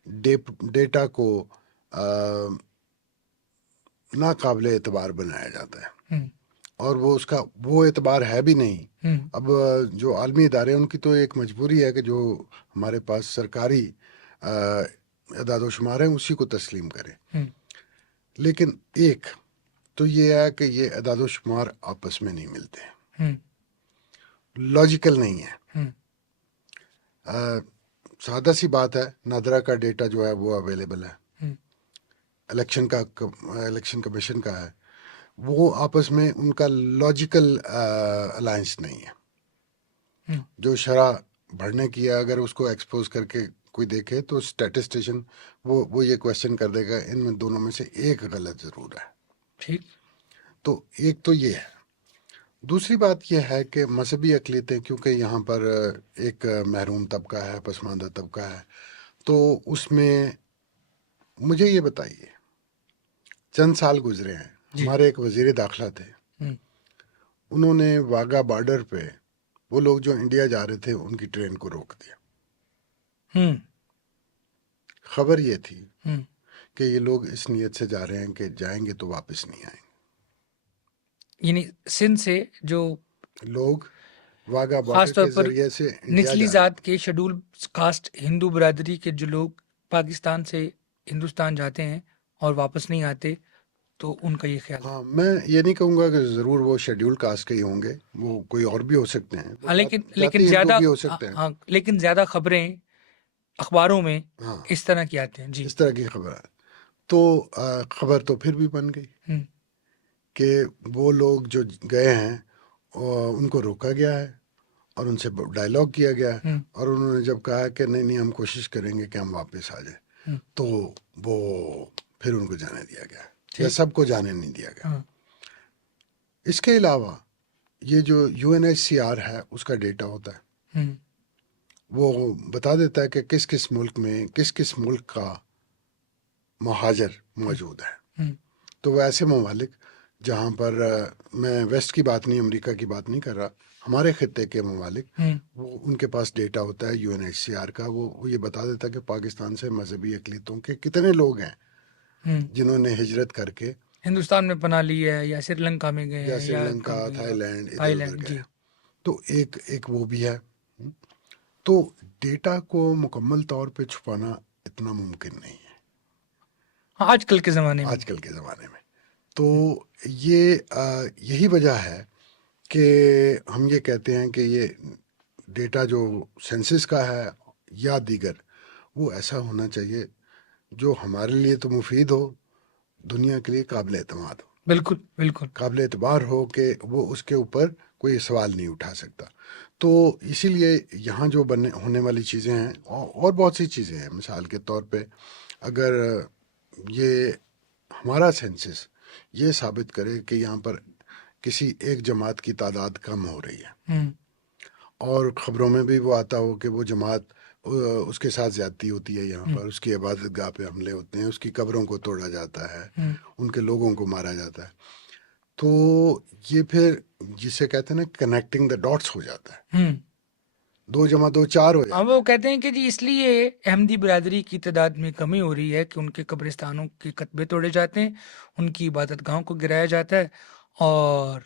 ڈیٹا کو ناقابل اعتبار بنایا جاتا ہے، اور وہ اس کا وہ اعتبار ہے بھی نہیں. اب جو عالمی ادارے ہیں ان کی تو ایک مجبوری ہے کہ جو ہمارے پاس سرکاری اعداد و شمار ہیں اسی کو تسلیم کریں. لیکن ایک تو یہ ہے کہ یہ اعداد و شمار آپس میں نہیں ملتے ہیں، لاجیکل نہیں ہے. سادہ سی بات ہے، نادرا کا ڈیٹا جو ہے وہ اویلیبل ہے، الیکشن کمیشن کا ہے، وہ آپس میں ان کا لاجیکل الائنس نہیں ہے. جو شرح بڑھنے کی ہے اگر اس کو ایکسپوز کر کے کوئی دیکھے تو اسٹیٹسٹیشن وہ یہ کویشچن کر دے گا ان میں دونوں میں سے ایک غلط ضرور ہے. ٹھیک. تو ایک تو یہ ہے. دوسری بات یہ ہے کہ مذہبی اقلیتیں کیونکہ یہاں پر ایک محروم طبقہ ہے، پسماندہ طبقہ ہے، تو اس میں مجھے یہ بتائیے، چند سال گزرے ہیں، ہمارے ایک وزیر داخلہ تھے، انہوں نے واگا بارڈر پہ وہ لوگ جو انڈیا جا رہے تھے ان کی ٹرین کو روک دیا. خبر یہ تھی کہ یہ لوگ اس نیت سے جا رہے ہیں کہ جائیں گے تو واپس نہیں آئیں گے. یعنی سندھ سے جو لوگ واگا خاص بارڈر طور کے پر ذریعے سے انڈیا نچلی جا رہے ذات کے شیڈول کاسٹ ہندو برادری کے جو لوگ پاکستان سے ہندوستان جاتے ہیں اور واپس نہیں آتے، تو ان کا یہ خیال ہے. ہاں، میں یہ نہیں کہوں گا کہ ضرور وہ شیڈول کاسٹ کے ہی ہوں گے، وہ کوئی اور بھی ہو سکتے ہیں، وہ لیکن جاتی ہندو زیادہ بھی ہو سکتے ہیں. لیکن زیادہ خبریں اخباروں میں ہاں، اس طرح کی آتے ہیں. جی. اس طرح کی خبر ہے. تو خبر تو پھر بھی بن گئی کہ وہ لوگ جو گئے ہیں ان کو روکا گیا ہے اور ان سے ڈائلاگ کیا گیا ہے، اور انہوں نے جب کہا کہ نہیں ہم کوشش کریں گے کہ ہم واپس آ جائیں، تو وہ پھر ان کو جانے دیا گیا، یا سب کو جانے نہیں دیا گیا. اس کے علاوہ یہ جو UNHCR ہے اس کا ڈیٹا ہوتا ہے، وہ بتا دیتا ہے کہ کس کس ملک میں کس ملک کا مہاجر موجود ہے. تو وہ ایسے ممالک جہاں پر میں ویسٹ کی بات نہیں، امریکہ کی بات نہیں کر رہا، ہمارے خطے کے ممالک، وہ ان کے پاس ڈیٹا ہوتا ہے UNHCR کا، وہ یہ بتا دیتا ہے کہ پاکستان سے مذہبی اقلیتوں کے کتنے لوگ ہیں جنہوں نے ہجرت کر کے ہندوستان میں پناہ لی ہے، یا سری لنکا میں گئے یا ہیں، سری لنکا، تھائی لینڈ، ادھر تھائی ادھر لینڈ. گئے. جی. تو ایک وہ بھی ہے. تو ڈیٹا کو مکمل طور پہ چھپانا اتنا ممکن نہیں ہے آج کل کے زمانے میں. آج کل کے زمانے میں. تو یہی وجہ ہے کہ ہم یہ کہتے ہیں کہ یہ ڈیٹا جو سینسس کا ہے یا دیگر، وہ ایسا ہونا چاہیے جو ہمارے لیے تو مفید ہو، دنیا کے لیے قابل اعتماد ہو، بالکل بالکل قابل اعتبار ہو کہ وہ اس کے اوپر کوئی سوال نہیں اٹھا سکتا. تو اسی لیے یہاں جو ہونے والی چیزیں ہیں، اور بہت سی چیزیں ہیں، مثال کے طور پہ اگر یہ ہمارا سینسس یہ ثابت کرے کہ یہاں پر کسی ایک جماعت کی تعداد کم ہو رہی ہے، اور خبروں میں بھی وہ آتا ہو کہ وہ جماعت اس کے ساتھ زیادتی ہوتی ہے، یہاں پر اس کی عبادت گاہ پہ حملے ہوتے ہیں، اس کی قبروں کو توڑا جاتا ہے، ان کے لوگوں کو مارا جاتا ہے، تو یہ پھر جسے کہتے ہیں نا کنیکٹنگ دا ڈاٹس ہو جاتا ہے، 2+2=4 ہو جاتا ہے. وہ کہتے ہیں کہ جی اس لیے احمدی برادری کی تعداد میں کمی ہو رہی ہے کہ ان کے قبرستانوں کے کتبے توڑے جاتے ہیں، ان کی عبادت گاہوں کو گرایا جاتا ہے، اور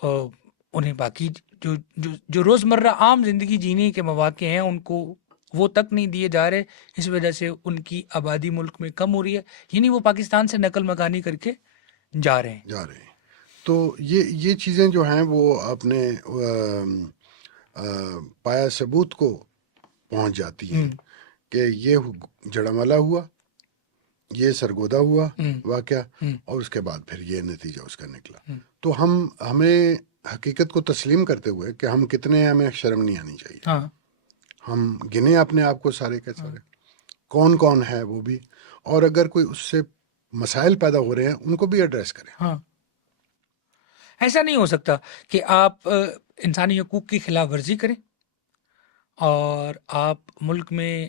انہیں باقی جو روزمرہ عام زندگی جینے کے مواقع ہیں ان کو وہ تک نہیں دیے جا رہے. اس وجہ سے ان کی آبادی ملک میں کم ہو رہی ہے، یعنی وہ پاکستان سے نقل مکانی کر کے جا رہے ہیں. تو یہ چیزیں جو ہیں وہ اپنے پایا ثبوت کو پہنچ جاتی ہیں کہ یہ جڑمالا ہوا، یہ سرگودا ہوا واقعہ، اور اس کے بعد پھر یہ نتیجہ اس کا نکلا. تو ہمیں حقیقت کو تسلیم کرتے ہوئے کہ ہم کتنے ہیں، ہمیں شرم نہیں آنی چاہیے. ہم گنے اپنے آپ کو سارے کے سارے، کون کون ہے وہ بھی، اور اگر کوئی اس سے مسائل پیدا ہو رہے ہیں ان کو بھی ایڈریس کریں. ایسا نہیں ہو سکتا کہ آپ انسانی حقوق کی خلاف ورزی کریں اور آپ ملک میں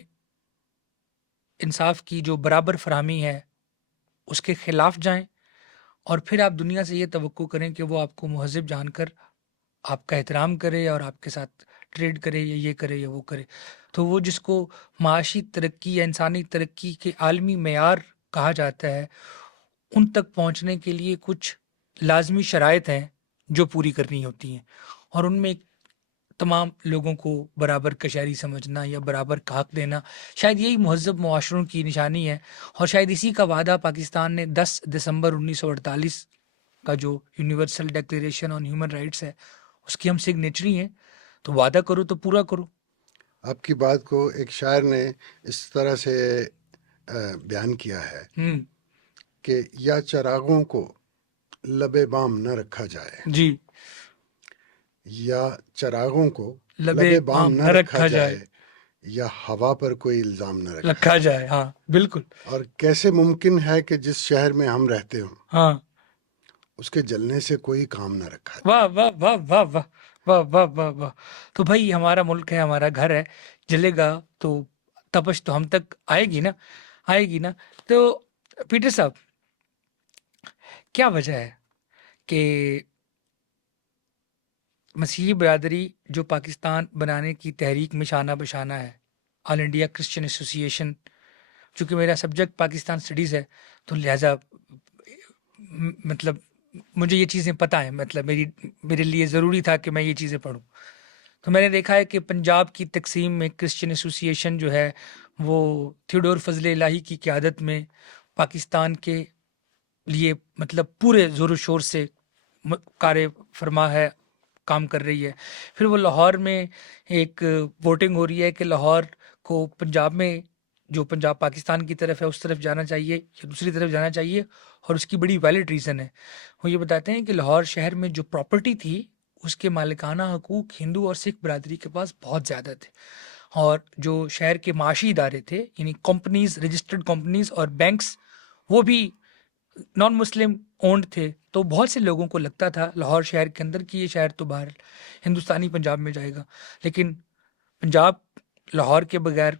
انصاف کی جو برابر فراہمی ہے اس کے خلاف جائیں، اور پھر آپ دنیا سے یہ توقع کریں کہ وہ آپ کو مہذب جان کر آپ کا احترام کرے اور آپ کے ساتھ ٹریڈ کرے یا یہ کرے یا وہ کرے. تو وہ جس کو معاشی ترقی یا انسانی ترقی کے عالمی معیار کہا جاتا ہے، ان تک پہنچنے کے لیے کچھ لازمی شرائط ہیں جو پوری کرنی ہوتی ہیں، اور ان میں تمام لوگوں کو برابر کا شہری سمجھنا یا برابر کا حق دینا شاید یہی مہذب معاشروں کی نشانی ہے. اور شاید اسی کا وعدہ پاکستان نے 10 دسمبر 1948 کا جو universal declaration on human rights ہے اس کی ہم سگنیچری ہیں. تو وعدہ کرو تو پورا کرو. آپ کی بات کو ایک شاعر نے اس طرح سے بیان کیا ہے ہوں کہ یا چراغوں کو لبے بام نہ رکھا جائے، جی، یا چراغوں کو لبے لبے بام بام نہ رکھا جائے، یا ہوا پر کوئی الزام نہ رکھا رکھا جائے. ہاں بالکل. اور کیسے ممکن ہے کہ جس شہر میں ہم رہتے ہوں ہاں اس کے جلنے سے کوئی کام نہ رکھا جائے. واہ واہ واہ واہ واہ واہ واہ واہ واہ. تو بھائی ہمارا ملک ہے، ہمارا گھر ہے، جلے گا تو تپش تو ہم تک آئے گی نا، آئے گی نا. تو پیٹر صاحب، کیا وجہ ہے کہ مسیحی برادری جو پاکستان بنانے کی تحریک میں شانہ بشانہ ہے، آل انڈیا کرسچن ایسوسی ایشن، چونکہ میرا سبجیکٹ پاکستان اسٹڈیز ہے تو لہٰذا مطلب مجھے یہ چیزیں پتہ ہیں، مطلب میرے لیے ضروری تھا کہ میں یہ چیزیں پڑھوں. تو میں نے دیکھا ہے کہ پنجاب کی تقسیم میں کرسچن ایسوسی ایشن جو ہے وہ تھیوڈور فضل الہی کی قیادت میں پاکستان کے لیے مطلب پورے زور و شور سے کار فرما ہے، کام کر رہی ہے. پھر وہ لاہور میں ایک ووٹنگ ہو رہی ہے کہ لاہور کو پنجاب میں جو پنجاب پاکستان کی طرف ہے اس طرف جانا چاہیے یا دوسری طرف جانا چاہیے، اور اس کی بڑی ویلڈ ریزن ہے. وہ یہ بتاتے ہیں کہ لاہور شہر میں جو پراپرٹی تھی اس کے مالکانہ حقوق ہندو اور سکھ برادری کے پاس بہت زیادہ تھے، اور جو شہر کے معاشی ادارے تھے یعنی کمپنیز، رجسٹرڈ کمپنیز اور بینکس، وہ بھی نان مسلم اونڈ تھے. تو بہت سے لوگوں کو لگتا تھا لاہور شہر کے اندر کہ یہ شہر تو باہر ہندوستانی پنجاب میں جائے گا، لیکن پنجاب لاہور کے بغیر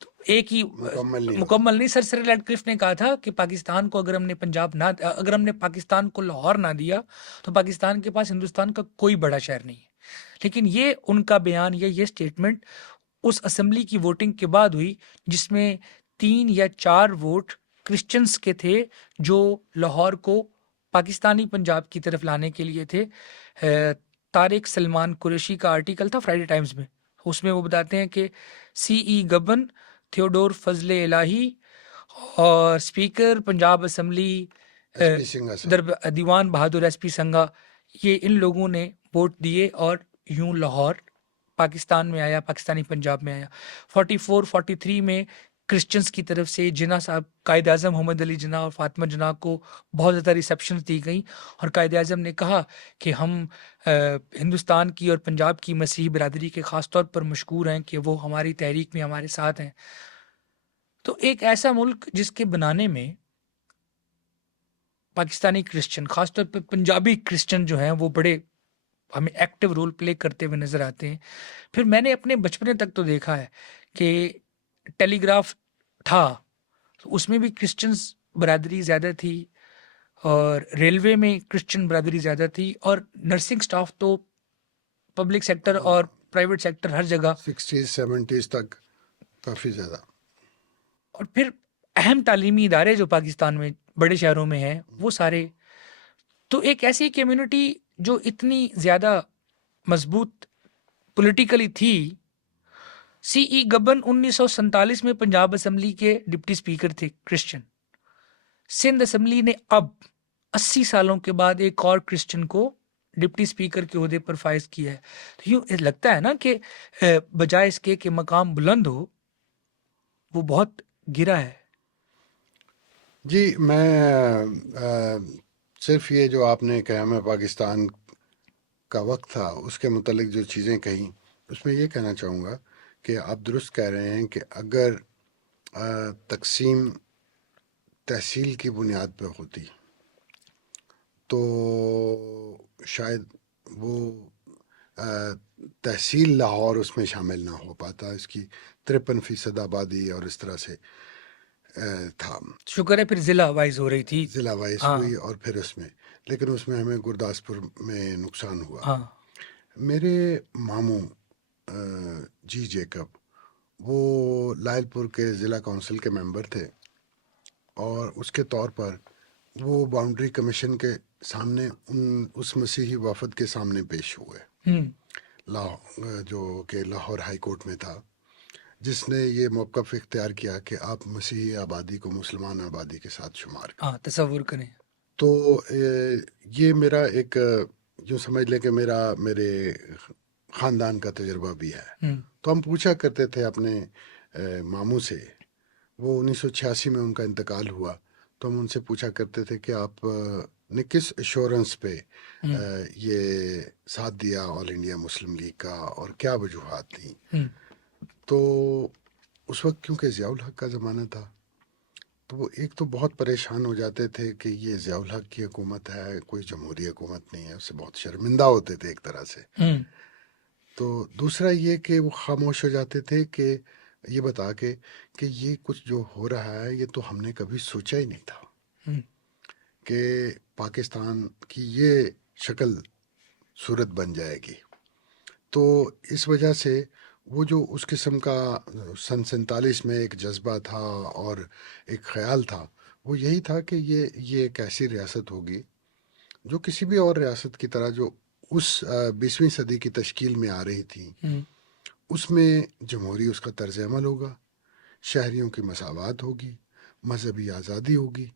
تو ایک ہی مکمل نہیں ہوتا. مکمل نہیں. سر سر ریڈکلف نے کہا تھا کہ پاکستان کو اگر ہم نے پاکستان کو لاہور نہ دیا تو پاکستان کے پاس ہندوستان کا کوئی بڑا شہر نہیں ہے. لیکن یہ ان کا بیان یا یہ سٹیٹمنٹ اس اسمبلی کی ووٹنگ کے بعد ہوئی جس میں 3 یا 4 ووٹ کرسچنز کے تھے جو لاہور کو پاکستانی پنجاب کی طرف لانے کے لیے تھے. طارق سلمان قریشی کا آرٹیکل تھا فرائیڈے ٹائمز میں، اس میں وہ بتاتے ہیں کہ سی ای گبن، تھیوڈور فضل الہی اور speaker Punjab assembly S P Singha صاحب، دیوان بہادر ایس پی سنگھا، یہ ان لوگوں نے ووٹ دیے اور یوں لاہور پاکستان میں آیا، پاکستانی پنجاب میں آیا. 44-43 میں کرسچنز کی طرف سے جناح صاحب، قائد اعظم محمد علی جناح اور فاطمہ جناح کو بہت زیادہ ریسیپشنز دی گئیں، اور قائد اعظم نے کہا کہ ہم ہندوستان کی اور پنجاب کی مسیحی برادری کے خاص طور پر مشکور ہیں کہ وہ ہماری تحریک میں ہمارے ساتھ ہیں. تو ایک ایسا ملک جس کے بنانے میں پاکستانی کرسچن، خاص طور پر پنجابی کرسچن جو ہیں وہ بڑے ہمیں ایکٹیو رول پلے کرتے ہوئے نظر آتے ہیں. پھر میں نے اپنے بچپنے تک تو دیکھا ہے کہ ٹیلی گراف تھا تو اس میں بھی کرسچنز برادری زیادہ تھی، اور ریلوے میں کرسچن برادری زیادہ تھی، اور نرسنگ سٹاف تو پبلک سیکٹر اور پرائیویٹ سیکٹر ہر جگہ، 60s 70s تک کافی زیادہ. اور پھر اہم تعلیمی ادارے جو پاکستان میں بڑے شہروں میں ہیں وہ سارے. تو ایک ایسی کمیونٹی جو اتنی زیادہ مضبوط پولیٹیکلی تھی. سی ای گبن 1947 میں پنجاب اسمبلی کے ڈپٹی اسپیکر تھے کرسچن. سندھ اسمبلی نے اب 80 سالوں کے بعد ایک اور کرسچن کو ڈپٹی اسپیکر کے عہدے پر فائز کیا ہے. تو یوں لگتا ہے نا کہ بجائے اس کے کہ مقام بلند ہو وہ بہت گرا ہے. جی، میں صرف یہ جو آپ نے قیام پاکستان کا وقت تھا اس کے متعلق جو چیزیں کہیں اس میں یہ کہنا چاہوں گا کہ آپ درست کہہ رہے ہیں کہ اگر تقسیم تحصیل کی بنیاد پہ ہوتی تو شاید وہ تحصیل لاہور اس میں شامل نہ ہو پاتا. اس کی 53% آبادی اور اس طرح سے تھا. شکر ہے پھر ضلع وائز ہو رہی تھی. ضلع وائز ہاں ہوئی اور پھر اس میں، لیکن اس میں ہمیں گرداسپور میں نقصان ہوا. ہاں میرے ماموں جی جیکب وہ لائل پور کے ضلع کونسل کے ممبر تھے، اور اس کے طور پر وہ باؤنڈری کمیشن کے سامنے اس مسیحی وفد کے سامنے پیش ہوئے، جو کہ لاہور ہائی کورٹ میں تھا، جس نے یہ موقف اختیار کیا کہ آپ مسیحی آبادی کو مسلمان آبادی کے ساتھ شمار کریں۔ تصور کریں۔ تو یہ میرا ایک یوں سمجھ لیں کہ میرے خاندان کا تجربہ بھی ہے۔ تو ہم پوچھا کرتے تھے اپنے ماموں سے، وہ 1986 میں ان کا انتقال ہوا، تو ہم ان سے پوچھا کرتے تھے کہ آپ نے کس ایشورنس پہ یہ ساتھ دیا آل انڈیا مسلم لیگ کا، اور کیا وجوہات تھیں؟ تو اس وقت کیونکہ ضیاء الحق کا زمانہ تھا، تو وہ ایک تو بہت پریشان ہو جاتے تھے کہ یہ ضیاء الحق کی حکومت ہے، کوئی جمہوری حکومت نہیں ہے، اس سے بہت شرمندہ ہوتے تھے ایک طرح سے۔ تو دوسرا یہ کہ وہ خاموش ہو جاتے تھے کہ یہ بتا کے کہ یہ کچھ جو ہو رہا ہے یہ تو ہم نے کبھی سوچا ہی نہیں تھا کہ پاکستان کی یہ شکل صورت بن جائے گی۔ تو اس وجہ سے وہ جو اس قسم کا سن 47 میں ایک جذبہ تھا اور ایک خیال تھا، وہ یہی تھا کہ یہ ایک ایسی ریاست ہوگی جو کسی بھی اور ریاست کی طرح جو اس 20ویں صدی کی تشکیل میں آ رہی تھی، اس میں جمہوری اس کا طرز عمل ہوگا، شہریوں کی مساوات ہوگی، مذہبی آزادی ہوگی،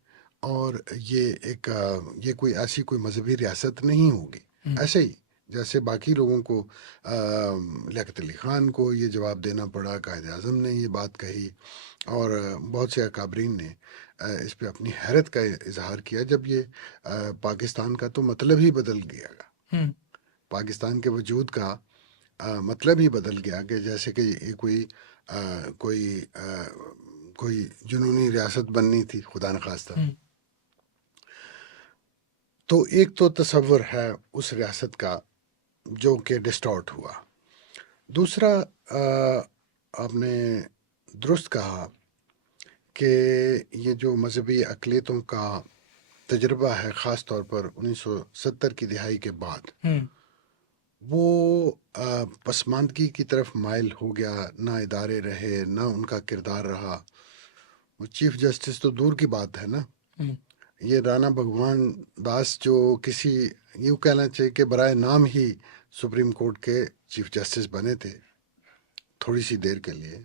اور یہ کوئی مذہبی ریاست نہیں ہوگی۔ ایسے ہی جیسے باقی لوگوں کو لیاقت علی خان کو یہ جواب دینا پڑا، قائد اعظم نے یہ بات کہی، اور بہت سے اکابرین نے اس پہ اپنی حیرت کا اظہار کیا جب یہ پاکستان کا تو مطلب ہی بدل گیا گا، پاکستان کے وجود کا مطلب ہی بدل گیا، کہ جیسے کہ یہ کوئی جنونی ریاست بننی تھی خدا نخواستہ۔ تو ایک تو تصور ہے اس ریاست کا جو کہ ڈسٹارٹ ہوا۔ دوسرا آپ نے درست کہا کہ یہ جو مذہبی اقلیتوں کا تجربہ ہے، خاص طور پر 1970 کی دہائی کے بعد، وہ پسماندگی کی طرف مائل ہو گیا، نہ ادارے رہے، نہ ان کا کردار رہا۔ وہ چیف جسٹس تو دور کی بات ہے نا، یہ رانا بھگوان داس جو کسی یوں کہنا چاہیے کہ برائے نام ہی سپریم کورٹ کے چیف جسٹس بنے تھے تھوڑی سی دیر کے لیے،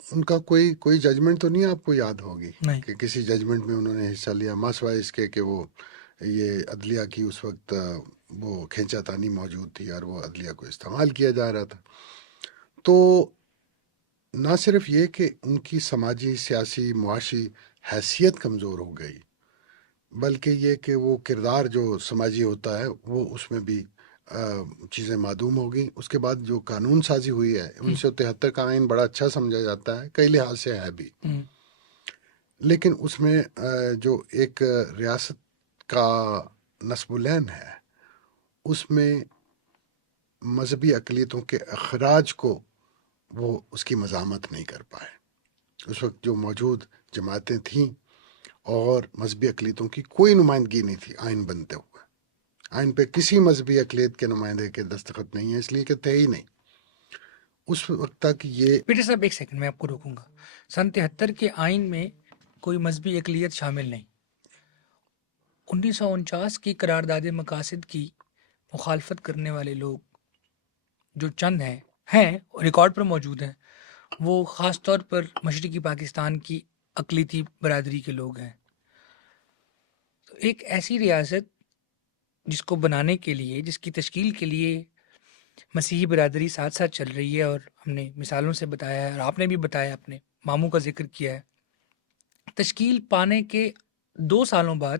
ان کا کوئی ججمنٹ تو نہیں آپ کو یاد ہوگی کہ کسی ججمنٹ میں انہوں نے حصہ لیا، ماسوائے اس کے کہ وہ یہ عدلیہ کی اس وقت وہ کھینچا تانی موجود تھی اور وہ عدلیہ کو استعمال کیا جا رہا تھا۔ تو نہ صرف یہ کہ ان کی سماجی، سیاسی، معاشی حیثیت کمزور ہو گئی، بلکہ یہ کہ وہ کردار جو سماجی ہوتا ہے وہ اس میں بھی چیزیں معدوم ہو گئیں۔ اس کے بعد جو قانون سازی ہوئی ہے 1973 کا آئین بڑا اچھا سمجھا جاتا ہے، کئی لحاظ سے ہے بھی، لیکن اس میں جو ایک ریاست کا نصب العین ہے، اس میں مذہبی اقلیتوں کے اخراج کو وہ اس کی مزاحمت نہیں کر پائے۔ اس وقت جو موجود جماعتیں تھیں اور مذہبی اقلیتوں کی کوئی نمائندگی نہیں تھی آئین بنتے ہوئے، آئین پہ کسی مذہبی اقلیت کے نمائندے کے دستخط نہیں ہے، اس لیے کہ تھے ہی نہیں اس وقت تک۔ یہ پیٹر صاحب ایک سیکنڈ میں آپ کو روکوں گا۔ سن 73 کے آئین میں کوئی مذہبی اقلیت شامل نہیں۔ 1949 کی قرارداد مقاصد کی مخالفت کرنے والے لوگ جو چند ہیں ریکارڈ پر موجود ہیں، وہ خاص طور پر مشرقی پاکستان کی اقلیتی برادری کے لوگ ہیں۔ تو ایک ایسی ریاست جس کو بنانے کے لیے، جس کی تشکیل کے لیے مسیحی برادری ساتھ ساتھ چل رہی ہے، اور ہم نے مثالوں سے بتایا ہے اور آپ نے بھی بتایا، اپنے ماموں کا ذکر کیا ہے، تشکیل پانے کے 2 سالوں بعد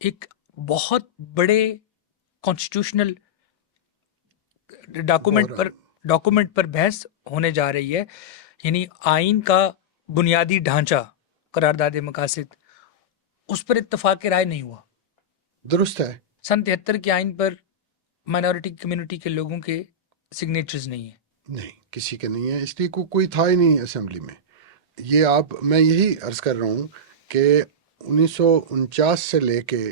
ایک بہت بڑے کانسٹیٹیوشنل ڈاکومنٹ پر بحث ہونے جا رہی ہے، یعنی آئین کا بنیادی ڈھانچہ قرارداد مقاصد، اس پر اتفاق رائے نہیں ہوا۔ درست ہے، سن 73 کے آئین پر مائنورٹی کمیونٹی کے لوگوں کے سگنیچرز نہیں ہیں، نہیں کسی کے نہیں ہے، اس لیے کوئی تھا ہی نہیں اسمبلی میں۔ میں یہی عرض کر رہا ہوں کہ 1949 سے لے کے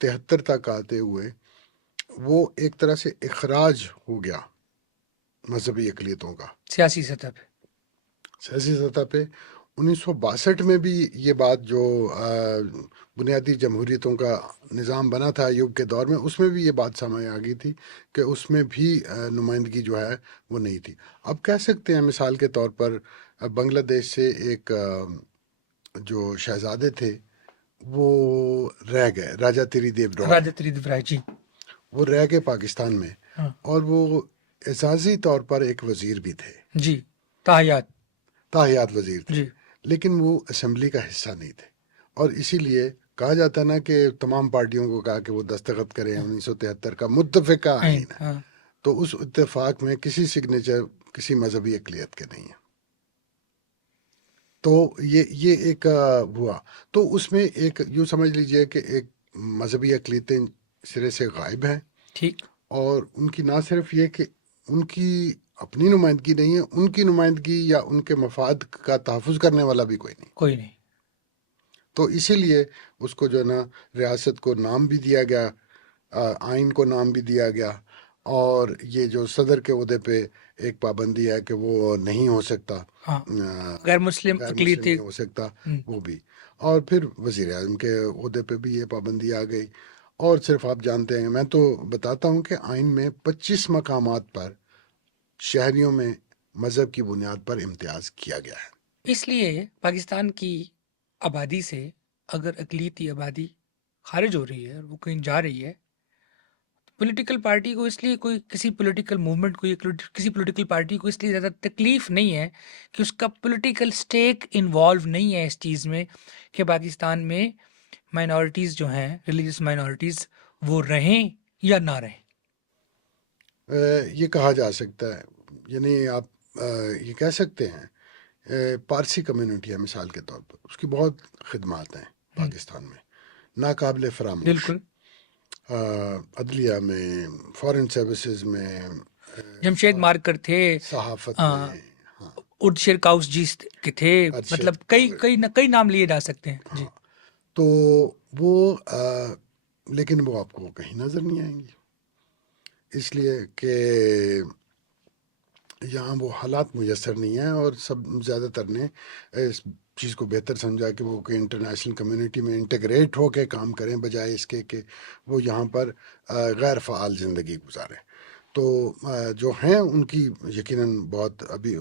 73 تک آتے ہوئے وہ ایک طرح سے اخراج ہو گیا مذہبی اقلیتوں کا سیاسی سطح پہ. سیاسی سطح پہ. 1962 میں بھی یہ بات جو بنیادی جمہوریتوں کا نظام بنا تھا ایوب کے دور میں، اس میں بھی یہ بات سامنے آ گئی تھی کہ اس میں بھی نمائندگی جو ہے وہ نہیں تھی. اب کہہ سکتے ہیں مثال کے طور پر بنگلہ دیش سے ایک جو شہزادے تھے وہ رہ گئے، راجا تری دیو رائے، راجا تریدیو رائے جی. وہ رہ گئے پاکستان میں، ہاں اور وہ اعزازی طور پر ایک وزیر بھی تھے، جی. تاحیات. تاحیات وزیر تھے، جی. لیکن وہ اسمبلی کا حصہ نہیں تھے. اور اسی لیے کہا جاتا نا کہ تمام پارٹیوں کو کہا کہ وہ دستخط کریں 1973 کا متفقہ آئین ہے، ہاں. تو اس اتفاق میں کسی سگنیچر کسی مذہبی اقلیت کے نہیں ہے. تو یہ ایک ہوا. تو اس میں ایک یوں سمجھ لیجئے کہ ایک مذہبی اقلیتیں سرے سے غائب ہیں، ٹھیک. اور ان کی نہ صرف یہ کہ ان کی اپنی نمائندگی نہیں ہے، ان کی نمائندگی یا ان کے مفاد کا تحفظ کرنے والا بھی کوئی نہیں. کوئی نہیں. تو اسی لیے اس کو جو ہے نا ریاست کو نام بھی دیا گیا، آئین کو نام بھی دیا گیا، اور یہ جو صدر کے عہدے پہ ایک پابندی ہے کہ وہ نہیں ہو سکتا، ہاں. غیر مسلم غیر مسلم اقلیتی. نہیں ہو سکتا، وہ بھی. اور پھر وزیر اعظم کے عہدے پہ بھی یہ پابندی آ گئی. اور صرف آپ جانتے ہیں، میں تو بتاتا ہوں کہ آئین میں 25 مقامات پر شہریوں میں مذہب کی بنیاد پر امتیاز کیا گیا ہے. اس لیے پاکستان کی آبادی سے اگر اقلیتی آبادی خارج ہو رہی ہے اور وہ کہیں جا رہی ہے، پولیٹیکل پارٹی کو اس لیے کوئی کسی پولیٹیکل موومنٹ کو یا کسی پولیٹیکل پارٹی کو اس لیے زیادہ تکلیف نہیں ہے کہ اس کا پولیٹیکل سٹیک انوالو نہیں ہے اس چیز میں کہ پاکستان میں مائنورٹیز جو ہیں، ریلیجس مائنورٹیز، وہ رہیں یا نہ رہیں. یہ کہا جا سکتا ہے، یعنی آپ یہ کہہ سکتے ہیں پارسی کمیونٹی ہے مثال کے طور پر، اس کی بہت خدمات ہیں پاکستان میں ناقابل فراموش. بالکل. عدلیہ میں، فارن سروسز میں، جمشید مارکر تھے، صحافت میں، ہاں، ارد کاؤس جی کے تھے، ارشد مطلب کئی نام لیے جا سکتے ہیں. جی. ہاں. تو وہ لیکن وہ آپ کو کہیں نظر نہیں آئیں گی، اس لیے کہ یہاں وہ حالات میسر نہیں ہیں، اور سب زیادہ تر نے اس چیز کو بہتر سمجھا کہ وہ کہ انٹرنیشنل کمیونٹی میں انٹیگریٹ ہو کے کام کریں، بجائے اس کے کہ وہ یہاں پر غیر فعال زندگی گزاریں. تو جو ہیں ان کی یقیناً بہت ابھی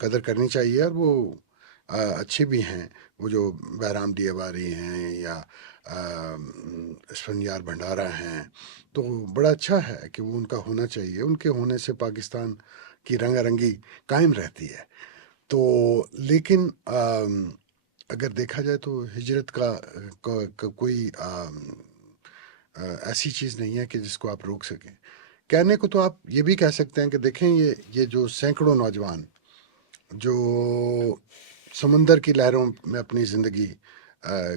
قدر کرنی چاہیے، اور وہ اچھے بھی ہیں. وہ جو بہرام ڈیواری ہیں یا اسفندیار بھنڈارا ہیں، تو بڑا اچھا ہے کہ وہ ان کا ہونا چاہیے. ان کے ہونے سے پاکستان کی رنگا رنگی قائم رہتی ہے. تو لیکن اگر دیکھا جائے تو ہجرت کا کوئی ایسی چیز نہیں ہے کہ جس کو آپ روک سکیں. کہنے کو تو آپ یہ بھی کہہ سکتے ہیں کہ دیکھیں یہ جو سینکڑوں نوجوان جو سمندر کی لہروں میں اپنی زندگی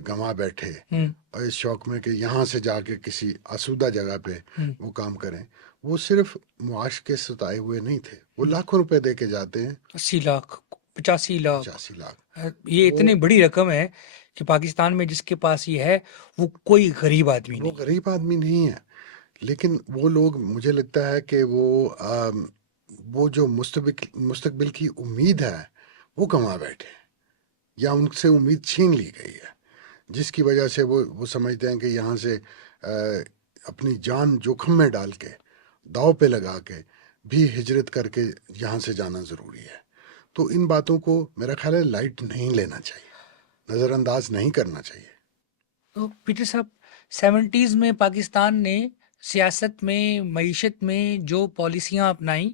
گنوا بیٹھے اور اس شوق میں کہ یہاں سے جا کے کسی آسودہ جگہ پہ وہ کام کریں، وہ صرف معاش کے ستائے ہوئے نہیں تھے، وہ لاکھوں روپے دے کے جاتے ہیں. 80 لاکھ، 85 لاکھ، 85 لاکھ. یہ اتنی بڑی رقم ہے کہ پاکستان میں جس کے پاس یہ ہے وہ کوئی غریب آدمی وہ نہیں. غریب آدمی نہیں ہے، لیکن وہ لوگ، مجھے لگتا ہے کہ وہ جو مستقبل کی امید ہے وہ گنوا بیٹھے، یا ان سے امید چھین لی گئی ہے، جس کی وجہ سے وہ سمجھتے ہیں کہ یہاں سے اپنی جان جوخم میں ڈال کے، داؤ پہ لگا کے بھی ہجرت کر کے یہاں سے جانا ضروری ہے. تو ان باتوں کو میرا خیال ہے لائٹ نہیں لینا چاہیے، نظر انداز نہیں کرنا چاہیے. تو پیٹر صاحب، 70s میں پاکستان نے سیاست میں، معیشت میں جو پالیسیاں اپنائیں،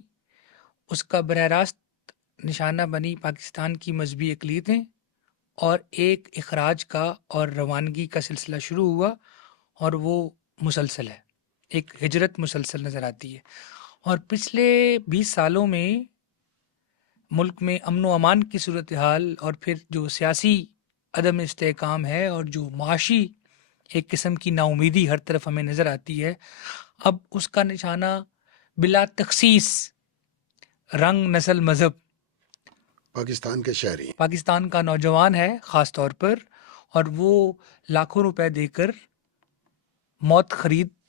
اس کا براہ راست نشانہ بنی پاکستان کی مذہبی اقلیتیں، اور ایک اخراج کا اور روانگی کا سلسلہ شروع ہوا، اور وہ مسلسل ہے. ایک ہجرت مسلسل نظر آتی ہے. اور پچھلے 20 سالوں میں ملک میں امن و امان کی صورتحال، اور پھر جو سیاسی عدم استحکام ہے، اور جو معاشی ایک قسم کی نا امیدی ہر طرف ہمیں نظر آتی ہے، اب اس کا نشانہ بلا تخصیص رنگ، نسل، مذہب پاکستان کے شہری پاکستان کا نوجوان ہے خاص طور پر، اور وہ لاکھوں روپے دے کر موت خرید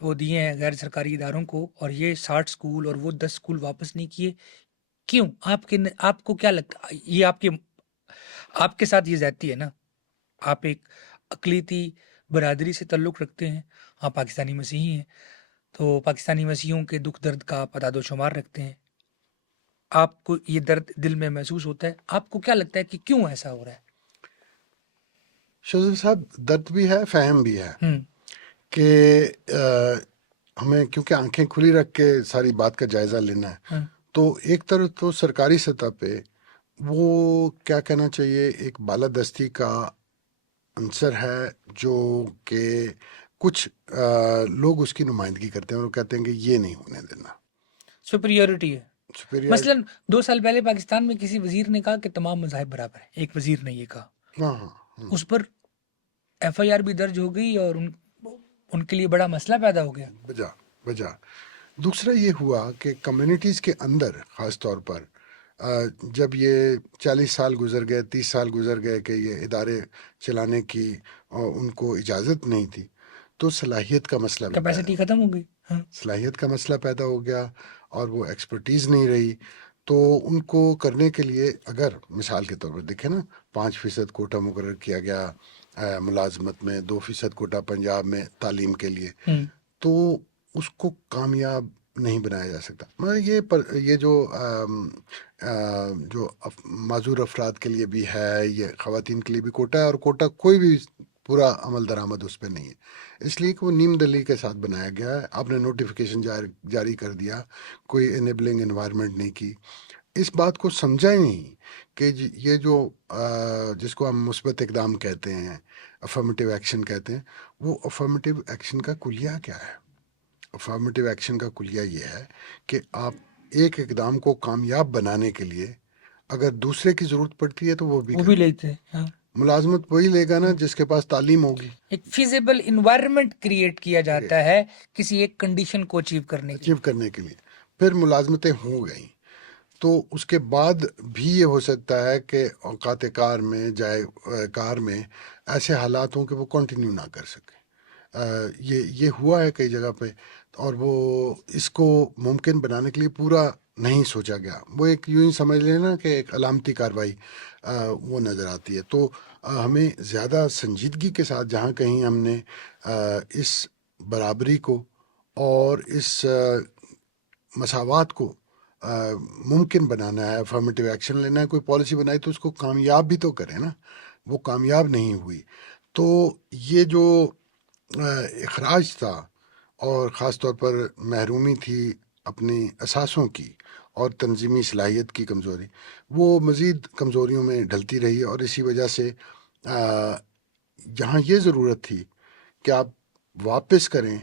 وہ دیے ہیں غیر سرکاری اداروں کو، اور یہ 60 اسکول اور وہ 10 اسکول واپس نہیں کیے، کیوں؟ آپ کو کیا لگتا ہے یہ آپ کے ساتھ یہ زیادتی ہے نا؟ آپ ایک اقلیتی برادری سے تعلق رکھتے ہیں، آپ پاکستانی مسیحی ہیں، تو پاکستانی مسیحیوں کے دکھ درد کا آپ اعداد و شمار رکھتے ہیں، آپ کو یہ درد دل میں محسوس ہوتا ہے، آپ کو کیا لگتا ہے کہ کیوں ایسا ہو رہا ہے؟ شوزف صاحب، درد بھی ہے، فہم بھی ہے ہوں کہ ہمیں کیونکہ آنکھیں کھلی رکھ کے ساری بات کا جائزہ لینا ہے. ہاں تو ایک طرف تو سرکاری سطح پہ وہ کیا کہنا چاہیے، ایک بالادستی کا عنصر ہے جو کہ کچھ لوگ اس کی نمائندگی کرتے ہیں اور کہتے ہیں کہ یہ نہیں ہونے دینا. سپریورٹی ہے. سپیریئر. مثلا 2 سال پہلے پاکستان میں کسی وزیر نے کہا کہ تمام مذاہب برابر ہیں، ایک وزیر نے یہ کہا، ہاں ہاں ہاں. اس پر ایف آئی آر بھی درج ہو گئی اور ان کے لیے بڑا مسئلہ پیدا ہو گیا. بجا دوسرا یہ ہوا کہ کمیونٹیز کے اندر خاص طور پر جب یہ 40 سال گزر گئے، 30 سال گزر گئے کہ یہ ادارے چلانے کی ان کو اجازت نہیں تھی، تو صلاحیت کا مسئلہ بھی کیپیسٹی ختم ہو گئی. ہاں صلاحیت کا مسئلہ پیدا ہو گیا اور وہ ایکسپرٹیز نہیں رہی. تو ان کو کرنے کے لیے اگر مثال کے طور پر دیکھیں نا، 5% کوٹا مقرر کیا گیا ملازمت میں، 2% کوٹا پنجاب میں تعلیم کے لیے، تو اس کو کامیاب نہیں بنایا جا سکتا. مگر یہ جو معذور افراد کے لیے بھی ہے، یہ خواتین کے لیے بھی کوٹا ہے، اور کوٹا کوئی بھی پورا عمل درآمد اس پہ نہیں ہے، اس لیے کہ وہ نیم دلی کے ساتھ بنایا گیا ہے. آپ نے نوٹیفیکیشن جاری کر دیا، کوئی انیبلنگ انوائرمنٹ نہیں کی، اس بات کو سمجھا ہی نہیں کہ یہ جو جس کو ہم مثبت اقدام کہتے ہیں، افرمیٹیو ایکشن کہتے ہیں، وہ افرمیٹیو ایکشن کا کلیہ کیا ہے؟ افرمیٹیو ایکشن کا کلیہ یہ ہے کہ آپ ایک اقدام کو کامیاب بنانے کے لیے اگر دوسرے کی ضرورت پڑتی ہے تو وہ بھی لیتے ہیں. ہاں ملازمت وہی لے گا نا جس کے پاس تعلیم ہوگی. ایک فیزیبل انوائرمنٹ کریٹ کیا جاتا ہے کسی ایک کنڈیشن کو اچیو کرنے کے لیے. پھر ملازمتیں ہو گئیں تو اس کے بعد بھی یہ ہو سکتا ہے کہ اوقات کار میں ایسے حالات ہوں کہ وہ کنٹینیو نہ کر سکیں. یہ ہوا ہے کئی جگہ پہ، اور وہ اس کو ممکن بنانے کے لیے پورا نہیں سوچا گیا. وہ ایک یوں ہی سمجھ لینا کہ ایک علامتی کارروائی وہ نظر آتی ہے. تو ہمیں زیادہ سنجیدگی کے ساتھ جہاں کہیں ہم نے اس برابری کو اور اس مساوات کو ممکن بنانا ہے، افرمیٹیو ایکشن لینا ہے، کوئی پالیسی بنائی تو اس کو کامیاب بھی تو کریں نا. وہ کامیاب نہیں ہوئی. تو یہ جو اخراج تھا اور خاص طور پر محرومی تھی اپنی اثاثوں کی اور تنظیمی صلاحیت کی کمزوری، وہ مزید کمزوریوں میں ڈھلتی رہی. اور اسی وجہ سے جہاں یہ ضرورت تھی کہ آپ واپس کریں،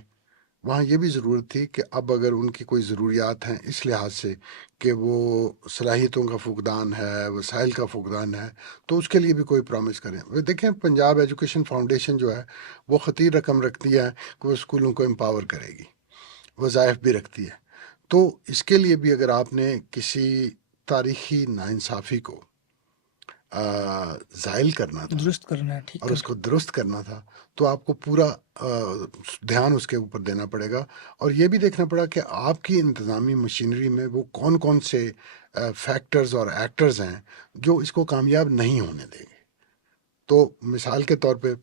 وہاں یہ بھی ضرورت تھی کہ اب اگر ان کی کوئی ضروریات ہیں اس لحاظ سے کہ وہ صلاحیتوں کا فقدان ہے، وسائل کا فقدان ہے، تو اس کے لیے بھی کوئی پرومس کریں. دیکھیں پنجاب ایجوکیشن فاؤنڈیشن جو ہے وہ خطیر رقم رکھتی ہے کہ وہ اسکولوں کو امپاور کرے گی، وظائف بھی رکھتی ہے. تو اس کے لیے بھی اگر آپ نے کسی تاریخی ناانصافی کو زائل کرنا تھا، درست کرنا ہے، ٹھیک اور اس کو درست کرنا تھا، تو آپ کو پورا دھیان اس کے اوپر دینا پڑے گا. اور یہ بھی دیکھنا پڑا کہ آپ کی انتظامی مشینری میں وہ کون کون سے فیکٹرز اور ایکٹرز ہیں جو اس کو کامیاب نہیں ہونے دیں گے. تو مثال کے طور پہ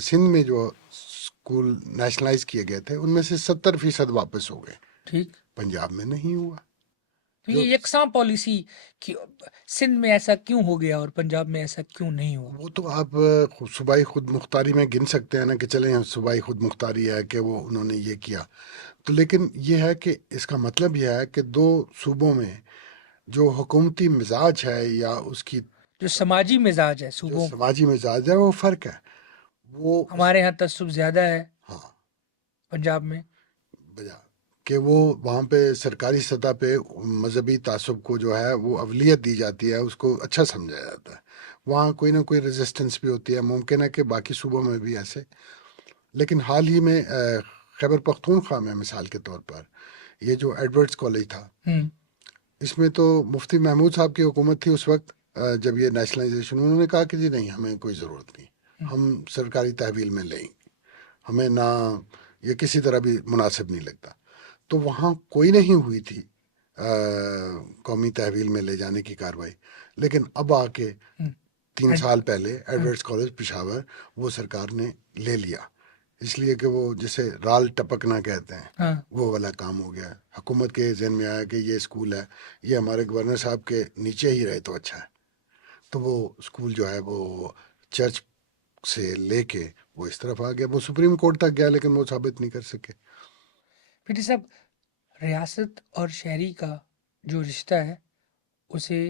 سندھ میں جو اسکول نیشنلائز کیے گئے تھے ان میں سے 70% واپس ہو گئے، ٹھیک. پنجاب میں نہیں ہوا. تو یہ یکساں پالیسی سندھ میں ایسا کیوں ہو گیا اور پنجاب میں ایسا کیوں نہیں ہوا؟ وہ تو آپ صوبائی خود مختاری میں گن سکتے ہیں نا کہ چلیں صوبائی خود مختاری ہے کہ وہ انہوں نے یہ کیا. تو لیکن یہ ہے کہ اس کا مطلب یہ ہے کہ دو صوبوں میں جو حکومتی مزاج ہے یا اس کی جو سماجی مزاج ہے جو صوبوں، سماجی مزاج ہے وہ فرق ہے. وہ ہمارے ہاں تعصب زیادہ ہے ہاں پنجاب میں، بجا کہ وہ وہاں پہ سرکاری سطح پہ مذہبی تعصب کو جو ہے وہ اولویت دی جاتی ہے، اس کو اچھا سمجھا جاتا ہے. وہاں کوئی نہ کوئی ریزسٹنس بھی ہوتی ہے. ممکن ہے کہ باقی صوبوں میں بھی ایسے، لیکن حال ہی میں خیبر پختونخوا میں مثال کے طور پر یہ جو ایڈورڈز کالج تھا، اس میں تو مفتی محمود صاحب کی حکومت تھی اس وقت جب یہ نیشنلائزیشن، انہوں نے کہا کہ جی نہیں، ہمیں کوئی ضرورت نہیں، ہم سرکاری تحویل میں لیں گے، ہمیں نہ یہ کسی طرح بھی مناسب نہیں لگتا. تو وہاں کوئی نہیں ہوئی تھی قومی تحویل میں لے جانے کی کاروائی، لیکن اب آ کے 3 سال پہلے ایڈورڈز کالج پشاور وہ سرکار نے لے لیا، اس لیے کہ وہ جسے رال ٹپکنا کہتے ہیں وہ والا کام ہو گیا. حکومت کے ذہن میں آیا کہ یہ اسکول ہے، یہ ہمارے گورنر صاحب کے نیچے ہی رہے تو اچھا ہے. تو وہ اسکول جو ہے وہ چرچ سے لے کے وہ اس طرف آ گیا. وہ سپریم کورٹ تک گیا لیکن وہ ثابت نہیں کر سکے. پیٹی صاحب، ریاست اور شہری کا جو رشتہ ہے اسے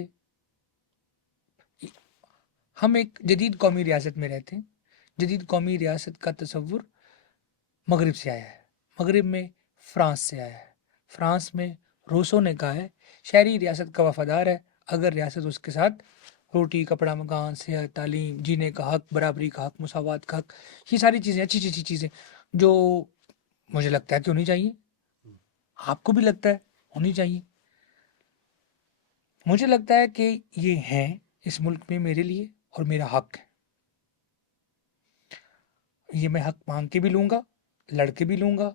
ہم ایک جدید قومی ریاست میں رہتے ہیں. جدید قومی ریاست کا تصور مغرب سے آیا ہے، مغرب میں فرانس سے آیا ہے. فرانس میں روسو نے کہا ہے شہری ریاست کا وفادار ہے اگر ریاست اس کے ساتھ روٹی، کپڑا، مکان، صحت، تعلیم، جینے کا حق، برابری کا حق، مساوات کا حق، یہ ساری چیزیں اچھی اچھی چیزیں جو مجھے لگتا ہے کہ ہونی چاہیے. آپ کو بھی لگتا ہے ہونی چاہیے. مجھے لگتا ہے کہ یہ ہیں اس ملک میں میرے لیے اور میرا حق ہے. یہ میں حق مانگ کے بھی لوں گا، لڑ کے بھی لوں گا،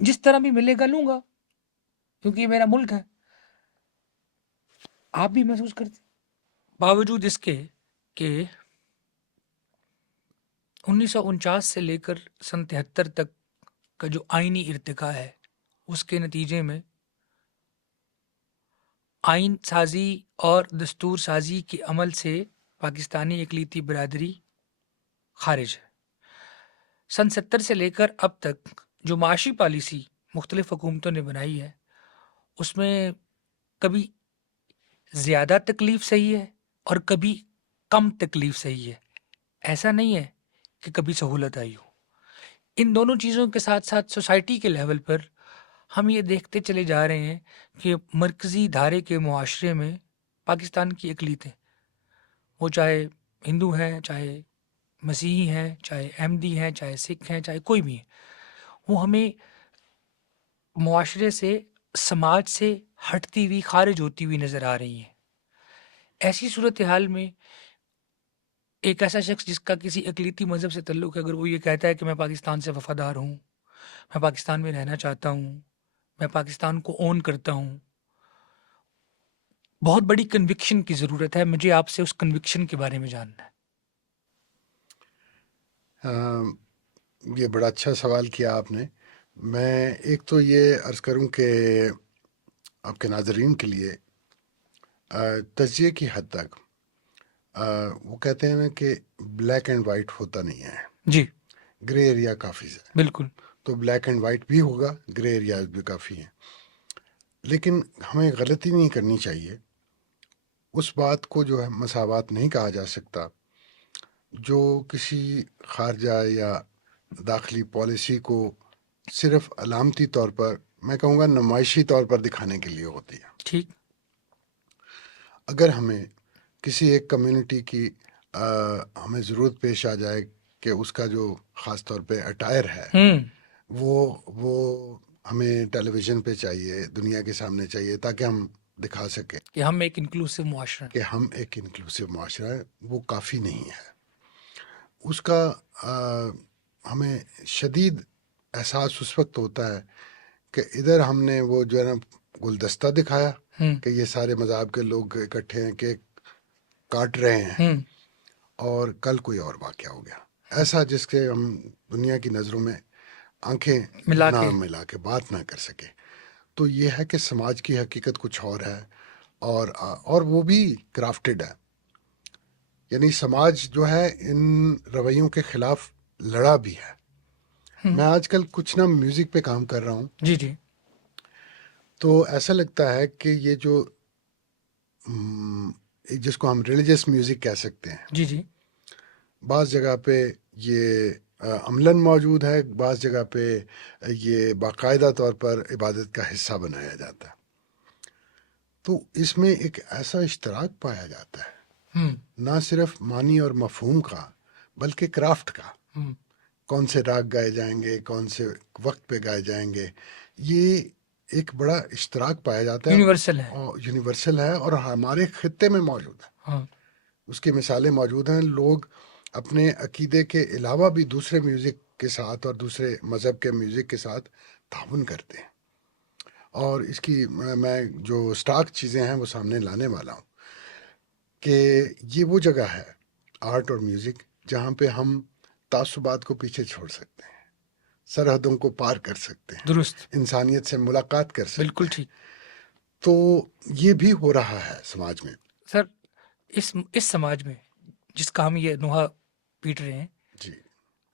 جس طرح بھی ملے گا لوں گا، کیونکہ یہ میرا ملک ہے. آپ بھی محسوس کرتے باوجود اس کے کہ 1949 سے لے کر سن 73 تک کا جو آئینی ارتقاء ہے اس کے نتیجے میں آئین سازی اور دستور سازی کے عمل سے پاکستانی اقلیتی برادری خارج ہے. سن 70 سے لے کر اب تک جو معاشی پالیسی مختلف حکومتوں نے بنائی ہے اس میں کبھی زیادہ تکلیف صحیح ہے اور کبھی کم تکلیف صحیح ہے. ایسا نہیں ہے کہ کبھی سہولت آئی ہو. ان دونوں چیزوں کے ساتھ ساتھ سوسائٹی کے لیول پر ہم یہ دیکھتے چلے جا رہے ہیں کہ مرکزی دھارے کے معاشرے میں پاکستان کی اقلیتیں، وہ چاہے ہندو ہیں، چاہے مسیحی ہیں، چاہے احمدی ہیں، چاہے سکھ ہیں، چاہے کوئی بھی ہے، وہ ہمیں معاشرے سے، سماج سے ہٹتی ہوئی، خارج ہوتی ہوئی نظر آ رہی ہیں. ایسی صورتحال میں ایک ایسا شخص جس کا کسی اقلیتی مذہب سے تعلق ہے، اگر وہ یہ کہتا ہے کہ میں پاکستان سے وفادار ہوں، میں پاکستان میں رہنا چاہتا ہوں، میں پاکستان کو اون کرتا ہوں، بہت بڑی کنوکشن کی ضرورت ہے. مجھے آپ سے اس کنوکشن کے بارے میں جاننا ہے. یہ بڑا اچھا سوال کیا آپ نے. میں ایک تو یہ عرض کروں کہ آپ کے ناظرین کے لیے تجزیے کی حد تک وہ کہتے ہیں نا کہ بلیک اینڈ وائٹ ہوتا نہیں ہے، جی گرے ایریا کافی ہے. بالکل. تو بلیک اینڈ وائٹ بھی ہوگا، گرے ایریاز بھی کافی ہیں. لیکن ہمیں غلطی نہیں کرنی چاہیے. اس بات کو جو ہے مساوات نہیں کہا جا سکتا جو کسی خارجہ یا داخلی پالیسی کو صرف علامتی طور پر، میں کہوں گا نمائشی طور پر دکھانے کے لیے ہوتی ہے. ٹھیک. اگر ہمیں کسی ایک کمیونٹی کی ہمیں ضرورت پیش آ جائے کہ اس کا جو خاص طور پہ اٹائر ہے وہ ہمیں ٹیلی ویژن پہ چاہیے، دنیا کے سامنے چاہیے، تاکہ ہم دکھا سکیں کہ ہم ایک انکلوسیو معاشرہ ہیں. کہ ہم ایک انکلوسیو معاشرہ ہے، وہ کافی نہیں ہے. اس کا ہمیں شدید احساس اس وقت ہوتا ہے کہ ادھر ہم نے وہ جو ہے نا گلدستہ دکھایا کہ یہ سارے مذہب کے لوگ اکٹھے ہیں کہ کاٹ رہے ہیں، اور کل کوئی اور واقعہ ہو گیا ایسا جس کے ہم دنیا کی نظروں میں آنکھیں نہ ملا کے بات نہ کر سکے. تو یہ ہے کہ سماج کی حقیقت کچھ اور ہے، اور وہ بھی کرافٹڈ ہے. یعنی سماج جو ہے ان رویوں کے خلاف لڑا بھی ہے. میں آج کل کچھ نہ میوزک پہ کام کر رہا ہوں. جی جی. تو ایسا لگتا ہے کہ یہ جو جس کو ہم ریلیجس میوزک کہہ سکتے ہیں، جی جی، بعض جگہ پہ یہ عملاً موجود ہے، بعض جگہ پہ یہ باقاعدہ طور پر عبادت کا حصہ بنایا جاتا ہے. تو اس میں ایک ایسا اشتراک پایا جاتا ہے، نہ صرف معنی اور مفہوم کا بلکہ کرافٹ کا. کون سے راگ گائے جائیں گے، کون سے وقت پہ گائے جائیں گے، یہ ایک بڑا اشتراک پایا جاتا ہے. یونیورسل ہے اور ہمارے خطے میں موجود ہے. اس کی مثالیں موجود ہیں. لوگ اپنے عقیدے کے علاوہ بھی دوسرے میوزک کے ساتھ اور دوسرے مذہب کے میوزک کے ساتھ تعاون کرتے ہیں. اور اس کی میں جو اسٹاک چیزیں ہیں وہ سامنے لانے والا ہوں کہ یہ وہ جگہ ہے آرٹ اور میوزک جہاں پہ ہم تعصبات کو پیچھے چھوڑ سکتے ہیں, سرحدوں کو پار کر سکتے ہیں, درست, انسانیت سے ملاقات کر سکتے بالکل ہیں. ٹھیک. تو یہ بھی ہو رہا ہے سماج میں. سر, اس سماج میں جس کا ہم یہ نوحہ پیٹ رہے ہیں, جی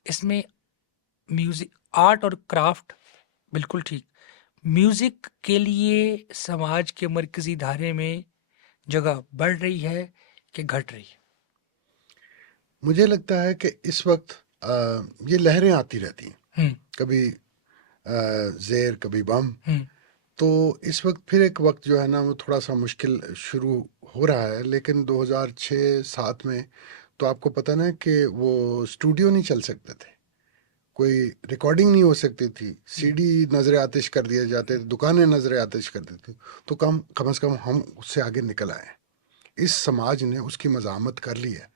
اس میں میوزک, آرٹ اور کرافٹ, بالکل ٹھیک. میوزک کے لیے سماج کے مرکزی دھارے میں جگہ بڑھ رہی ہے کہ گھٹ رہی ہے؟ مجھے لگتا ہے کہ اس وقت یہ لہریں آتی رہتی ہیں, ہوں کبھی زیر کبھی بم. ہوں تو اس وقت پھر ایک وقت جو ہے نا وہ تھوڑا سا مشکل شروع ہو رہا ہے. لیکن 2006-07 میں تو آپ کو پتہ نا کہ وہ اسٹوڈیو نہیں چل سکتے تھے, کوئی ریکارڈنگ نہیں ہو سکتی تھی, سی ڈی نظر آتش کر دیے جاتے تھے, دکانیں نظر آتش کر دیتی تھیں. تو کم از کم ہم اس سے آگے نکل آئے ہیں. اس سماج نے اس کی مزاحمت کر لی ہے.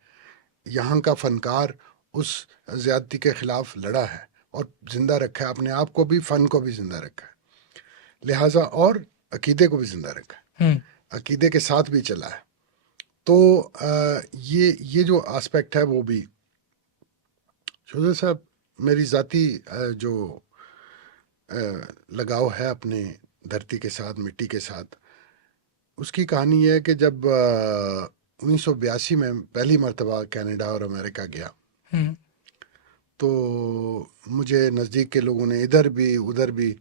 یہاں کا فنکار اس زیادتی کے خلاف لڑا ہے اور زندہ رکھا ہے اپنے آپ کو بھی, فن کو بھی زندہ رکھا ہے, لہٰذا اور عقیدے کو بھی زندہ رکھا ہے, ہوں عقیدے کے ساتھ بھی چلا ہے. تو یہ جو آسپیکٹ ہے وہ بھی شوزے صاحب میری ذاتی جو لگاؤ ہے اپنے دھرتی کے ساتھ, مٹی کے ساتھ, اس کی کہانی یہ ہے کہ جب 1982 میں پہلی مرتبہ کینیڈا اور امریکہ گیا ہوں تو مجھے نزدیک کے لوگوں نے ادھر بھی ادھر بھی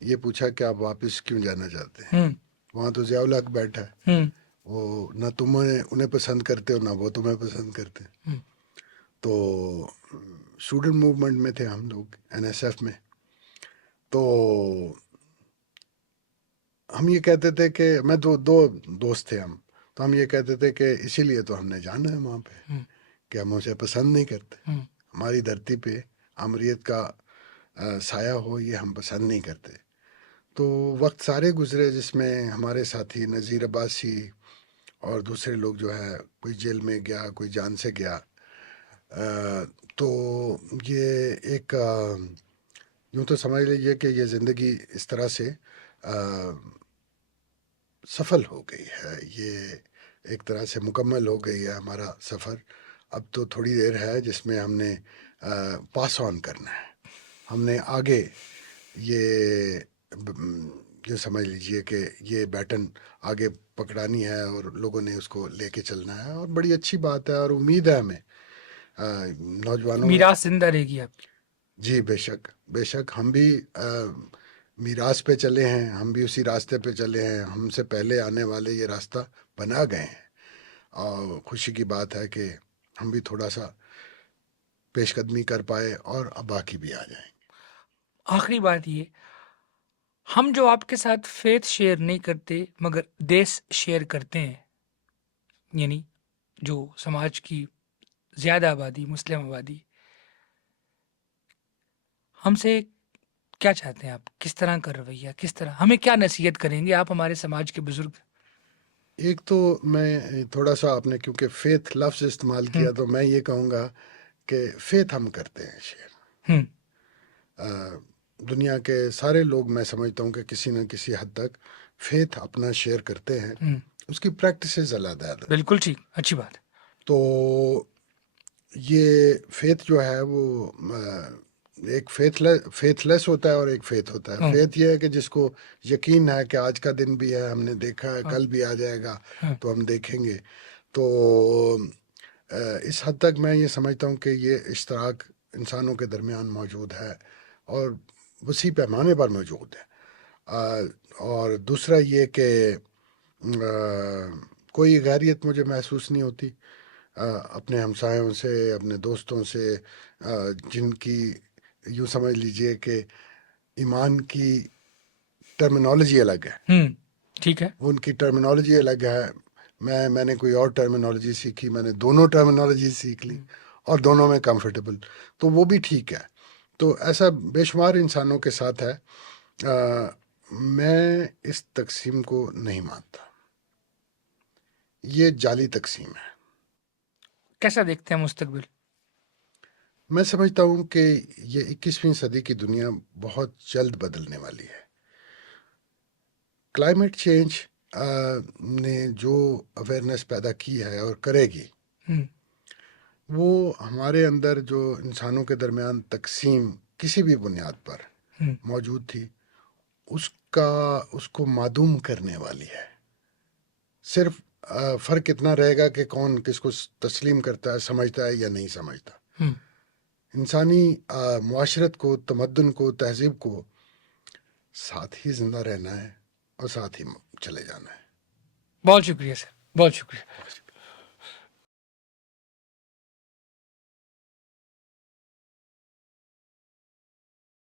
یہ پوچھا کہ آپ واپس کیوں جانا چاہتے ہیں. ہوں وہاں تو ضیاء الحق بیٹھا ہے, ہوں وہ نہ تم انہیں پسند کرتے ہو نہ وہ تمہیں پسند کرتے. ہوں تو اسٹوڈنٹ موومنٹ میں تھے ہم لوگ, این ایس ایف میں. تو ہم یہ کہتے تھے کہ میں دو دوست تھے ہم, تو ہم یہ کہتے تھے کہ اسی لیے تو ہم نے جانا ہے وہاں پہ ہوں کہ ہم اسے پسند نہیں کرتے. ہوں ہماری دھرتی پہ آمریت کا سایہ ہو یہ ہم پسند نہیں کرتے. تو وقت سارے گزرے جس میں ہمارے ساتھی نذیر عباسی اور دوسرے لوگ جو ہے, کوئی جیل میں گیا, کوئی جان سے گیا. تو یہ ایک یوں تو سمجھ لیجیے کہ یہ زندگی اس طرح سے سفل ہو گئی ہے, یہ ایک طرح سے مکمل ہو گئی ہے ہمارا سفر. اب تو تھوڑی دیر ہے جس میں ہم نے پاس آن کرنا ہے, ہم نے آگے یہ سمجھ لیجئے کہ یہ بیٹن آگے پکڑانی ہے اور لوگوں نے اس کو لے کے چلنا ہے. اور بڑی اچھی بات ہے اور امید ہے ہمیں نوجوانوں میں. میراث زندہ رہے گی آپ کی. جی بے شک بے شک, ہم بھی میراث پہ چلے ہیں, ہم بھی اسی راستے پہ چلے ہیں. ہم سے پہلے آنے والے یہ راستہ بنا گئے ہیں, اور خوشی کی بات ہے کہ ہم بھی تھوڑا سا پیش قدمی کر پائے اور اب باقی بھی آ جائیں. آخری بات یہ, ہم جو آپ کے ساتھ فیتھ شیئر نہیں کرتے مگر دیس شیئر کرتے ہیں, یعنی جو سماج کی زیادہ آبادی, مسلم آبادی, ہم سے کیا چاہتے ہیں آپ؟ کس طرح کا رویہ, کس طرح ہمیں کیا نصیحت کریں گے آپ ہمارے سماج کے بزرگ؟ ایک تو میں تھوڑا سا, آپ نے کیونکہ فیتھ لفظ استعمال کیا تو میں یہ کہوں گا کہ فیتھ ہم کرتے ہیں شیئر. ہوں دنیا کے سارے لوگ میں سمجھتا ہوں کہ کسی نہ کسی حد تک فیتھ اپنا شیئر کرتے ہیں. ہوں اس کی پریکٹسز علیحدہ. بالکل ٹھیک, اچھی بات. تو یہ فیتھ جو ہے وہ ایک فیتھ لیس ہوتا ہے اور ایک فیتھ ہوتا ہے. فیتھ یہ ہے کہ جس کو یقین ہے کہ آج کا دن بھی ہے, ہم نے دیکھا ہے, کل بھی آ جائے گا تو ہم دیکھیں گے. تو اس حد تک میں یہ سمجھتا ہوں کہ یہ اشتراک انسانوں کے درمیان موجود ہے اور وسیع پیمانے پر موجود ہے. اور دوسرا یہ کہ کوئی غیریت مجھے محسوس نہیں ہوتی اپنے ہمسایوں سے, اپنے دوستوں سے, جن کی یوں سمجھ لیجئے کہ ایمان کی ٹرمینالوجی الگ ہے. ٹھیک ہے. ان کی ٹرمینالوجی الگ ہے, میں نے کوئی اور ٹرمینالوجی سیکھی, میں نے دونوں ٹرمینالوجی سیکھ لی اور دونوں میں کمفرٹیبل, تو وہ بھی ٹھیک ہے. تو ایسا بے شمار انسانوں کے ساتھ ہے. میں اس تقسیم کو نہیں مانتا, یہ جعلی تقسیم ہے. کیسا دیکھتے ہیں مستقبل؟ میں سمجھتا ہوں کہ یہ 21ویں صدی کی دنیا بہت جلد بدلنے والی ہے. کلائمیٹ چینج نے جو اویئرنیس پیدا کی ہے اور کرے گی، ہم، وہ ہمارے اندر جو انسانوں کے درمیان تقسیم کسی بھی بنیاد پر ہم، موجود تھی، اس کو معدوم کرنے والی ہے. صرف فرق اتنا رہے گا کہ کون کس کو تسلیم کرتا ہے، سمجھتا ہے یا نہیں سمجھتا. ہم. انسانی معاشرت کو، تمدن کو، تہذیب کو ساتھ ہی زندہ رہنا ہے اور ساتھ ہی چلے جانا ہے. بہت شکریہ سر، بہت شکریہ.